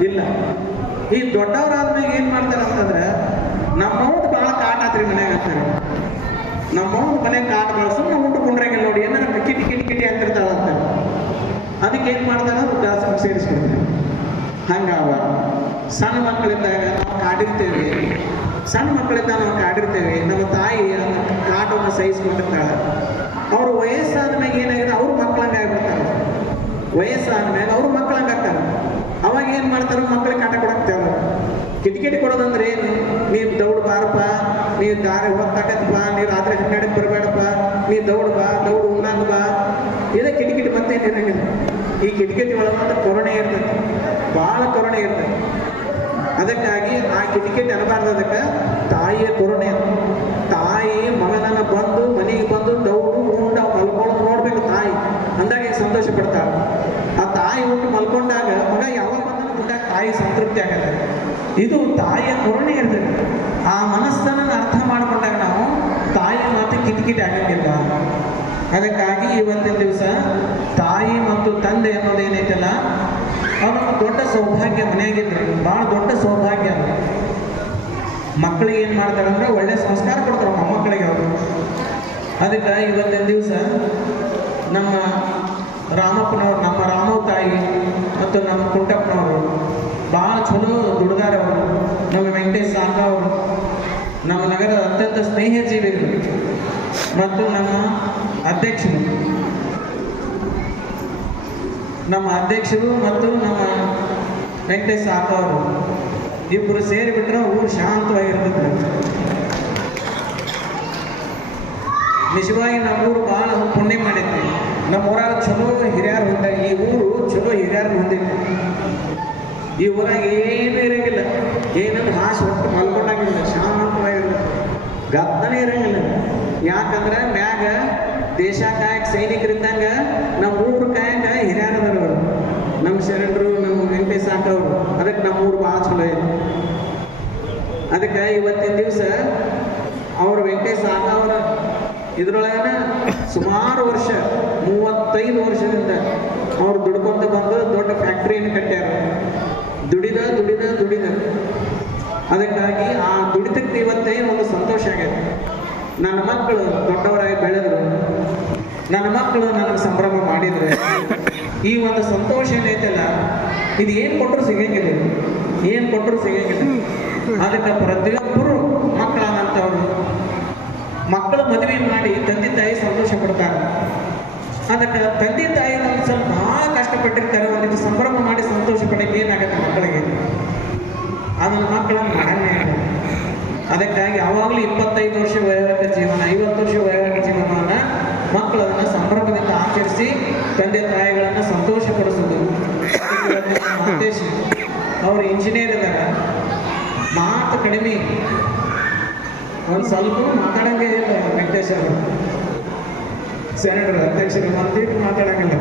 ಇಲ್ಲ. ಈ ದೊಡ್ಡವರಾದ್ಮೇಲೆ ಏನು ಮಾಡ್ತಾರೆ ಅಂತಂದ್ರೆ ನಮ್ಮವ್ದು ಭಾಳ ಕಾಟಾತ್ರಿ ಮನೆಯಾಗ ಅಂತಾರೆ. ನಮ್ಮವ್ದು ಮನೆಗೆ ಕಾಟ ಬಳಸು ನಾವು ಊಟ ಕುಂಡ್ರಂಗಿಲ್ಲ ನೋಡಿ, ಏನಾರ ಕಿಟಿ ಕಿಟಿ ಕಿಟಿ ಅಂತಿರ್ತಾವ ಅಂತ. ಅದಕ್ಕೆ ಏನು ಮಾಡ್ತಾರ ವೃದ್ಧಾಶ್ರಮ ಸೇರಿಸ್ಕೊಡ್ತಾರೆ. ಹಂಗಾವ ಸಣ್ಣ ಮಕ್ಕಳಿದ್ದಾಗ ನಾವು ಕಾಡಿರ್ತೇವೆ, ಸಣ್ಣ ಮಕ್ಕಳಿಂದ ನಾವು ಕಾಡಿರ್ತೇವೆ. ನಮ್ಮ ತಾಯಿ ಕಾಟವನ್ನು ಸಹಿಸ್ಕೊಂಡಿರ್ತಾಳೆ. ಅವ್ರು ವಯಸ್ಸಾದ ಮ್ಯಾಗ ಏನಾಗಿದೆ ಅವ್ರ ಮಕ್ಕಳಂಗೆ ಆಗ್ಬಿಡ್ತಾರೆ. ವಯಸ್ಸಾದ ಮ್ಯಾಗ ಅವ್ರ ಮಕ್ಕಳಂಗೆ ಆಗ್ತಾರೆ. ಅವಾಗ ಏನು ಮಾಡ್ತಾರೆ, ಮಕ್ಕಳಿಗೆ ಕಾಟ ಕೊಡಕ್ತೇವೆ. ಕಿಟಕಿಟಿ ಕೊಡೋದಂದ್ರೆ ಏನು, ನೀವು ದೌಡ್ ಬಾರಪ್ಪ, ನೀವು ದಾರಿ ಹೊತ್ತಾಕತ್ತಪ್ಪ, ನೀವು ರಾತ್ರಿ 12ಕ್ಕೆ ಬರಬೇಡಪ್ಪ, ನೀವು ದೌಡ್ ಬಾ, ದೌಡ್ ಉಣ್ಣಾಗ ಬಾ, ಇದೇ ಕಿಟಕಿಟಿ ಮತ್ತೇನು ಇರಂಗಿಲ್ಲ. ಈ ಕಿಟಕಿಟಿ ಒಳಗಂತ ಕರುಣೆ ಇರ್ತದೆ, ಭಾಳ ಕರುಣೆ ಇರ್ತದೆ. ಅದಕ್ಕಾಗಿ ಆ ಕಿಟಕಿಟಿ ಅನಬಾರ್ದು. ಅದಕ್ಕೆ ತಾಯಿಯ ಕರುಣೆ. ತಾಯಿ ಮಗನನ್ನ ಬಂದು ಮನೆಗೆ ಬಂದು ದೌಡು ಉಂಡ ಮಲ್ಕೊಳ್ಳೋದು ನೋಡ್ಬೇಕು ತಾಯಿ, ಅಂದಾಗ ಸಂತೋಷ ಪಡ್ತಾಳೆ. ಆ ತಾಯಿ ಉಂಟು ಮಲ್ಕೊಂಡಾಗ ಮಗ ಯಾವಾಗ ಬಂದ ಮುಂದಾಗ ತಾಯಿ ಸಂತೃಪ್ತಿ ಆಗತ್ತೆ. ಇದು ತಾಯಿಯ ಕರುಣೆ ಇರ್ತದೆ. ಆ ಮನಸ್ಸನ್ನು ಅರ್ಥ ಮಾಡ್ಕೊಂಡಾಗ ನಾವು ತಾಯಿಯ ಮಾತು ಕಿಟಕಿಟಿ ಆಗಂಗಿಲ್ಲ. ಅದಕ್ಕಾಗಿ ಇವತ್ತಿನ ದಿವಸ ತಾಯಿ ಮತ್ತು ತಂದೆ ಅನ್ನೋದೇನೈತಲ್ಲ ಅದು ದೊಡ್ಡ ಸೌಭಾಗ್ಯ. ಮನೆಯಾಗಿದ್ರೆ ಭಾಳ ದೊಡ್ಡ ಸೌಭಾಗ್ಯ. ಮಕ್ಕಳಿಗೆ ಏನು ಮಾಡ್ತಾರೆ ಅಂದ್ರೆ ಒಳ್ಳೆ ಸಂಸ್ಕಾರ ಕೊಡ್ತಾರೆ ಮೊಮ್ಮಕ್ಕಳಿಗೆ ಅವರು. ಅದಕ್ಕೆ ಇವತ್ತಿನ ದಿವಸ ನಮ್ಮ ರಾಮಪ್ಪನವರು, ನಮ್ಮ ರಾಮವ ತಾಯಿ ಮತ್ತು ನಮ್ಮ ಕುಂಟಪ್ಪನವರು ಭಾಳ ಚಲೋ ದುಡ್ದಾರೆ ಅವರು. ನಮ್ಮ ವೆಂಕಟೇಶ್ ಸಾಕ ಅವರು ನಮ್ಮ ನಗರದ ಅತ್ಯಂತ ಸ್ನೇಹ ಜೀವಿಗಳು ಮತ್ತು ನಮ್ಮ ಅಧ್ಯಕ್ಷರು ಮತ್ತು ನಮ್ಮ ವೆಂಕಟೇಶ್ ಸಾಕ ಅವರು ಇಬ್ಬರು ಸೇರಿಬಿಟ್ರೆ ಊರು ಶಾಂತವಾಗಿರ್ತದೆ. ನಿಜವಾಗಿ ನಮ್ಮೂರು ಭಾಳ ಪುಣ್ಯ ಮಾಡೈತಿ. ನಮ್ಮ ಊರಾಗ ಚಲೋ ಹಿರಿಯರು ಹೊಂದಾಗ, ಈ ಊರು ಚಲೋ ಹಿರಿಯರು ಹೊಂದೈತಿ. ಈ ಊರಾಗ ಏನೂ ಇರಂಗಿಲ್ಲ, ಏನಂದ್ರೆ ಹಾಸು ಹೊತ್ತು ಮಲ್ಕೊಂಡಾಗಿಲ್ಲ, ಶಾಂತವಾಗಿರ್ತದೆ, ಗದ್ದನೇ ಇರಂಗಿಲ್ಲ. ಯಾಕಂದ್ರೆ ಮ್ಯಾಗ ದೇಶ ಕಾಯಕ ಸೈನಿಕರಿದ್ದಂಗ ನಮ್ಮ ಊರು ಕಾಯಕ ಹಿರಿಯರದವರು, ನಮ್ಮ ಶರಣರು, ನಮ್ಮ ವೆಂಕಟೇಶ್ ಸಾಕವರು. ಅದಕ್ಕೆ ನಮ್ಮ ಊರು ಭಾಳ ಚಲೋ ಇದೆ. ಅದಕ್ಕೆ ಇವತ್ತಿನ ದಿವಸ ಅವರು ವೆಂಕಟೇಶ್ ಸಾಕ ಅವರ ಇದ್ರೊಳಗನ ಸುಮಾರು ವರ್ಷ 35 ವರ್ಷದಿಂದ ಅವ್ರು ದುಡ್ಕೊಂತ ಬಂದು ದೊಡ್ಡ ಫ್ಯಾಕ್ಟ್ರಿಯನ್ನು ಕಟ್ಟ್ಯಾರ. ದುಡಿದ ಅದಕ್ಕಾಗಿ ಆ ದುಡಿತಕ್ಕೆ ಇವತ್ತೇ ಒಂದು ಸಂತೋಷ ಆಗೈತೆ. ನನ್ನ ಮಕ್ಕಳು ದೊಡ್ಡವರಾಗಿ ಬೆಳೆದ್ರು, ನನ್ನ ಮಕ್ಕಳು ನನಗೆ ಸಂಭ್ರಮ ಮಾಡಿದ್ರೆ ಈ ಒಂದು ಸಂತೋಷ ಏನೈತಲ್ಲ ಇದು ಏನು ಕೊಟ್ಟರು ಸಿಗಂಗಿಲ್ಲ, ಏನು ಕೊಟ್ಟರು ಸಿಗಂಗಿಲ್ಲ. ಅದಕ್ಕೆ ಪ್ರತಿಯೊಬ್ಬರು ಮಕ್ಕಳಾದಂಥವ್ರು ಮಕ್ಕಳ ಮದುವೆ ಮಾಡಿ ತಂದೆ ತಾಯಿ ಸಂತೋಷ ಪಡ್ತಾರೆ. ಅದಕ್ಕೆ ತಂದೆ ತಾಯಿ ಒಂದು ಸ್ವಲ್ಪ ಭಾಳ ಕಷ್ಟಪಟ್ಟಿರ್ತಾರೆ, ಒಂದಿಷ್ಟು ಸಂಭ್ರಮ ಮಾಡಿ ಸಂತೋಷ ಪಡೋಕೆ ಏನಾಗುತ್ತೆ ಮಕ್ಕಳಿಗೆ, ಅದನ್ನು ಮಕ್ಕಳನ್ನು ಮಾಡಂಗೆ. ಅದಕ್ಕಾಗಿ ಯಾವಾಗಲೂ 25 ವರ್ಷ ವೈವಾಹಿಕ ಜೀವನ, 50 ವರ್ಷ ವೈವಾಹಿಕ ಜೀವನವನ್ನು ಮಕ್ಕಳು ಅದನ್ನು ಸಂಭ್ರಮದಿಂದ ಆಚರಿಸಿ ತಂದೆ ತಾಯಿಗಳನ್ನು ಸಂತೋಷಪಡಿಸೋದು ಉದ್ದೇಶ. ಅವರು ಇಂಜಿನಿಯರ್ ಇದ್ದಾಗ ಮಾತು ಕಡಿಮೆ, ಒಂದು ಸ್ವಲ್ಪ ಮಾತಾಡಂಗೆ ಇಲ್ಲ ವೆಂಕಟೇಶ್ ಅವರು, ಸೆನೆಟರ್ ಅಧ್ಯಕ್ಷರು ಮಂತ್ರಿ ಮಾತಾಡಂಗಿಲ್ಲ.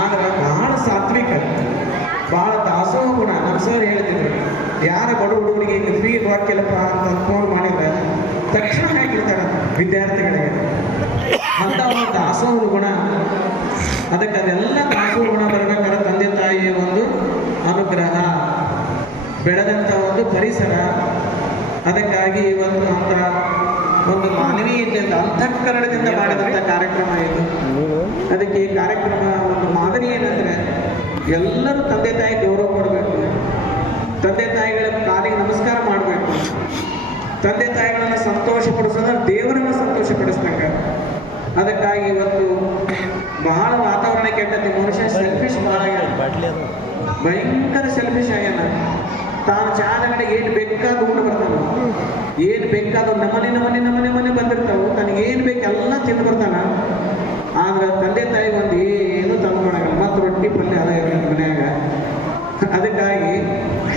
ಆದ್ರೆ ಬಹಳ ಸಾತ್ವಿಕ, ಭಾಳ ದಾಸೋಹ ಗುಣ. ನಮ್ಮ ಸರ್ ಹೇಳ್ತಿದ್ರು, ಯಾರ ಬಡ ಹುಡುಗರಿಗೆ ಹಿಂಗೆ ಫ್ರೀ ವಾಕ್ಯಲ್ಲಪ್ಪ ಅಂತ ಫೋನ್ ಮಾಡಿದ್ರೆ ತಕ್ಷಣ ಹಾಕಿರ್ತಾರೆ ವಿದ್ಯಾರ್ಥಿಗಳಿಗೆ. ಅಂತ ಒಂದು ದಾಸೋಹದ ಗುಣ. ಅದಕ್ಕೆ ಅದೆಲ್ಲ ದಾಸೋಹ ಗುಣ ಬರಬೇಕಾದ್ರೆ ತಂದೆ ತಾಯಿಯ ಒಂದು ಅನುಗ್ರಹ, ಬೆಳೆದಂಥ ಒಂದು ಪರಿಸರ. ಅದಕ್ಕಾಗಿ ಇವತ್ತು ಅಂತ ಒಂದು ಮಾನವೀಯತೆಯಿಂದ ಅಂತಃಕರಣದಿಂದ ಮಾಡಿದಂಥ ಕಾರ್ಯಕ್ರಮ ಇದು. ಅದಕ್ಕೆ ಈ ಕಾರ್ಯಕ್ರಮ ಒಂದು ಮಾದರಿ ಏನಂದರೆ ಎಲ್ಲರೂ ತಂದೆ ತಾಯಿ ಗೌರವ ಕೊಡಬೇಕು, ತಂದೆ ತಾಯಿಗಳ ಕಾಲಿಗೆ ನಮಸ್ಕಾರ ಮಾಡಬೇಕು. ತಂದೆ ತಾಯಿಗಳನ್ನು ಸಂತೋಷಪಡಿಸೋದ್ರೆ ದೇವರನ್ನು ಸಂತೋಷಪಡಿಸ್ದಂಗೆ. ಅದಕ್ಕಾಗಿ ಇವತ್ತು ಬಹಳ ವಾತಾವರಣ ಕೆಟ್ಟತಿ, ಮನುಷ್ಯ ಸೆಲ್ಫಿಶ್ ಭಾಳ ಆಗ್ಯಾನ, ಭಯಂಕರ ಸೆಲ್ಫಿಶ್ ಆಗ್ಯಾನ. ತಾನು ಚಾದ ಕಡೆಗೆ ಏನು ಬೇಕಾದ ಊಟ ಬರ್ತಾನ, ಏನು ಬೇಕಾದ ನಮನೆ ಬಂದಿರ್ತಾವೆ, ತನಗೆ ಏನು ಬೇಕು ಎಲ್ಲ ತಿಂದು ಬರ್ತಾನ. ಆದ್ರೆ ತಂದೆ ತಾಯಿ ಒಂದು ಏನು ತಂದು ಮಾಡಲ್ಲ, ಮತ್ತು ರೊಟ್ಟಿ ಪಲ್ಯ ಅದ ಇರಲಿಲ್ಲ ಮನ್ಯಾಗ. ಅದಕ್ಕಾಗಿ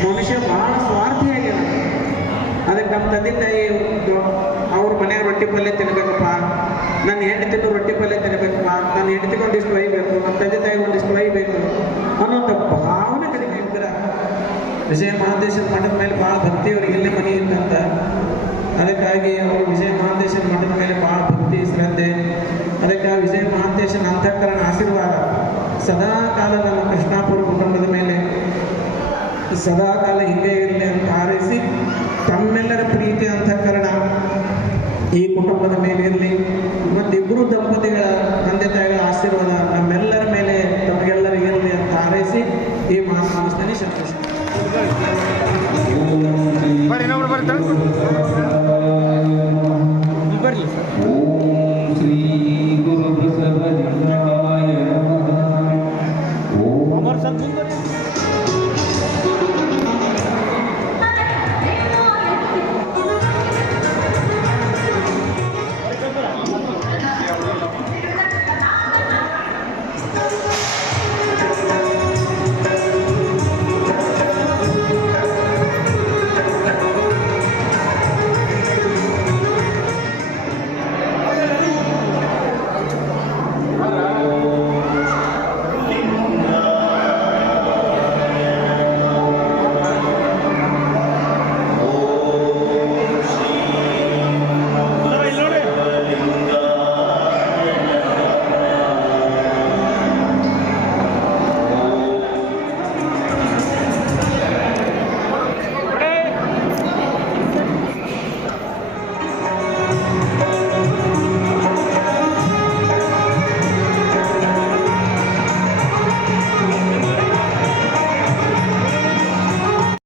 ಮನುಷ್ಯ ಭಾಳ ಸ್ವಾರ್ಥಿ ಆಗ್ಯಾನ. ಅದಕ್ಕೆ ನಮ್ಮ ತಂದೆ ತಾಯಿ ಅವ್ರ ಮನ್ಯಾಗ ರೊಟ್ಟಿ ಪಲ್ಯ ತಿನ್ಬೇಕಪ್ಪ, ನನ್ನ ಹೆಂಡತಿಗೂ ರೊಟ್ಟಿ ಪಲ್ಯ ತಿನ್ಬೇಕಪ್ಪ, ನನ್ನ ಹೆಂಡತಿಗೆ ಒಂದಿಷ್ಟು ಒಯ್ಬೇಕು, ನಮ್ಮ ತಂದೆ ತಾಯಿಗೆ ಒಂದಿಷ್ಟು ಒಯ್ಬೇಕು ಅನ್ನೋಂಥ ಭಾವನೆ ಕಡಿಮೆ ಇದ್ರೆ ವಿಜಯ ಮಹಾಂತೇಶ್ವರ ಮಠದ ಮೇಲೆ ಭಾಳ ಭಕ್ತಿ ಅವ್ರಿಗೆ ಇಲ್ಲೇ ಮನೆ ಇತ್ತಂತ. ಅದಕ್ಕಾಗಿ ಅವರು ವಿಜಯ ಮಹಾಂತೇಶ್ವರ ಮಠದ ಮೇಲೆ ಭಾಳ ಭಕ್ತಿ ಶ್ರದ್ಧೆ. ಅದಕ್ಕಾಗಿ ವಿಜಯ ಮಹಾಂತೇಶ್ವರನ ಅಂತಃಕರಣ ಆಶೀರ್ವಾದ ಸದಾ ಕಾಲ ನಮ್ಮ ಕೃಷ್ಣಾಪುರ ಕುಟುಂಬದ ಮೇಲೆ ಸದಾ ಕಾಲ ಹಿಂಗೆ ಇರಲಿ ಅಂತ ಹಾರೈಸಿ, ತಮ್ಮೆಲ್ಲರ ಪ್ರೀತಿ ಅಂತಃಕರಣ ಈ ಕುಟುಂಬದ ಮೇಲೆ ಇರಲಿ. ಮತ್ತಿಬ್ಬರು ದಂಪತಿಗಳ ತಂದೆ ತಾಯಿಗಳ ಆಶೀರ್ವಾದ ನಮ್ಮೆಲ್ಲರ ಮೇಲೆ ತಮಗೆಲ್ಲರಿಗೂ ಇರಲಿ ಅಂತ ಹಾರೈಸಿ ಈ ಮಾತು ಮುಗಿಸ್ತಾನೆ. ಸಂತೋಷ. ಬರ್ಲಿ ಓಂ ಶ್ರೀ ಗುರು ಬಸವಲಿಂಗಾಯ ನಮಃ. ಓಂ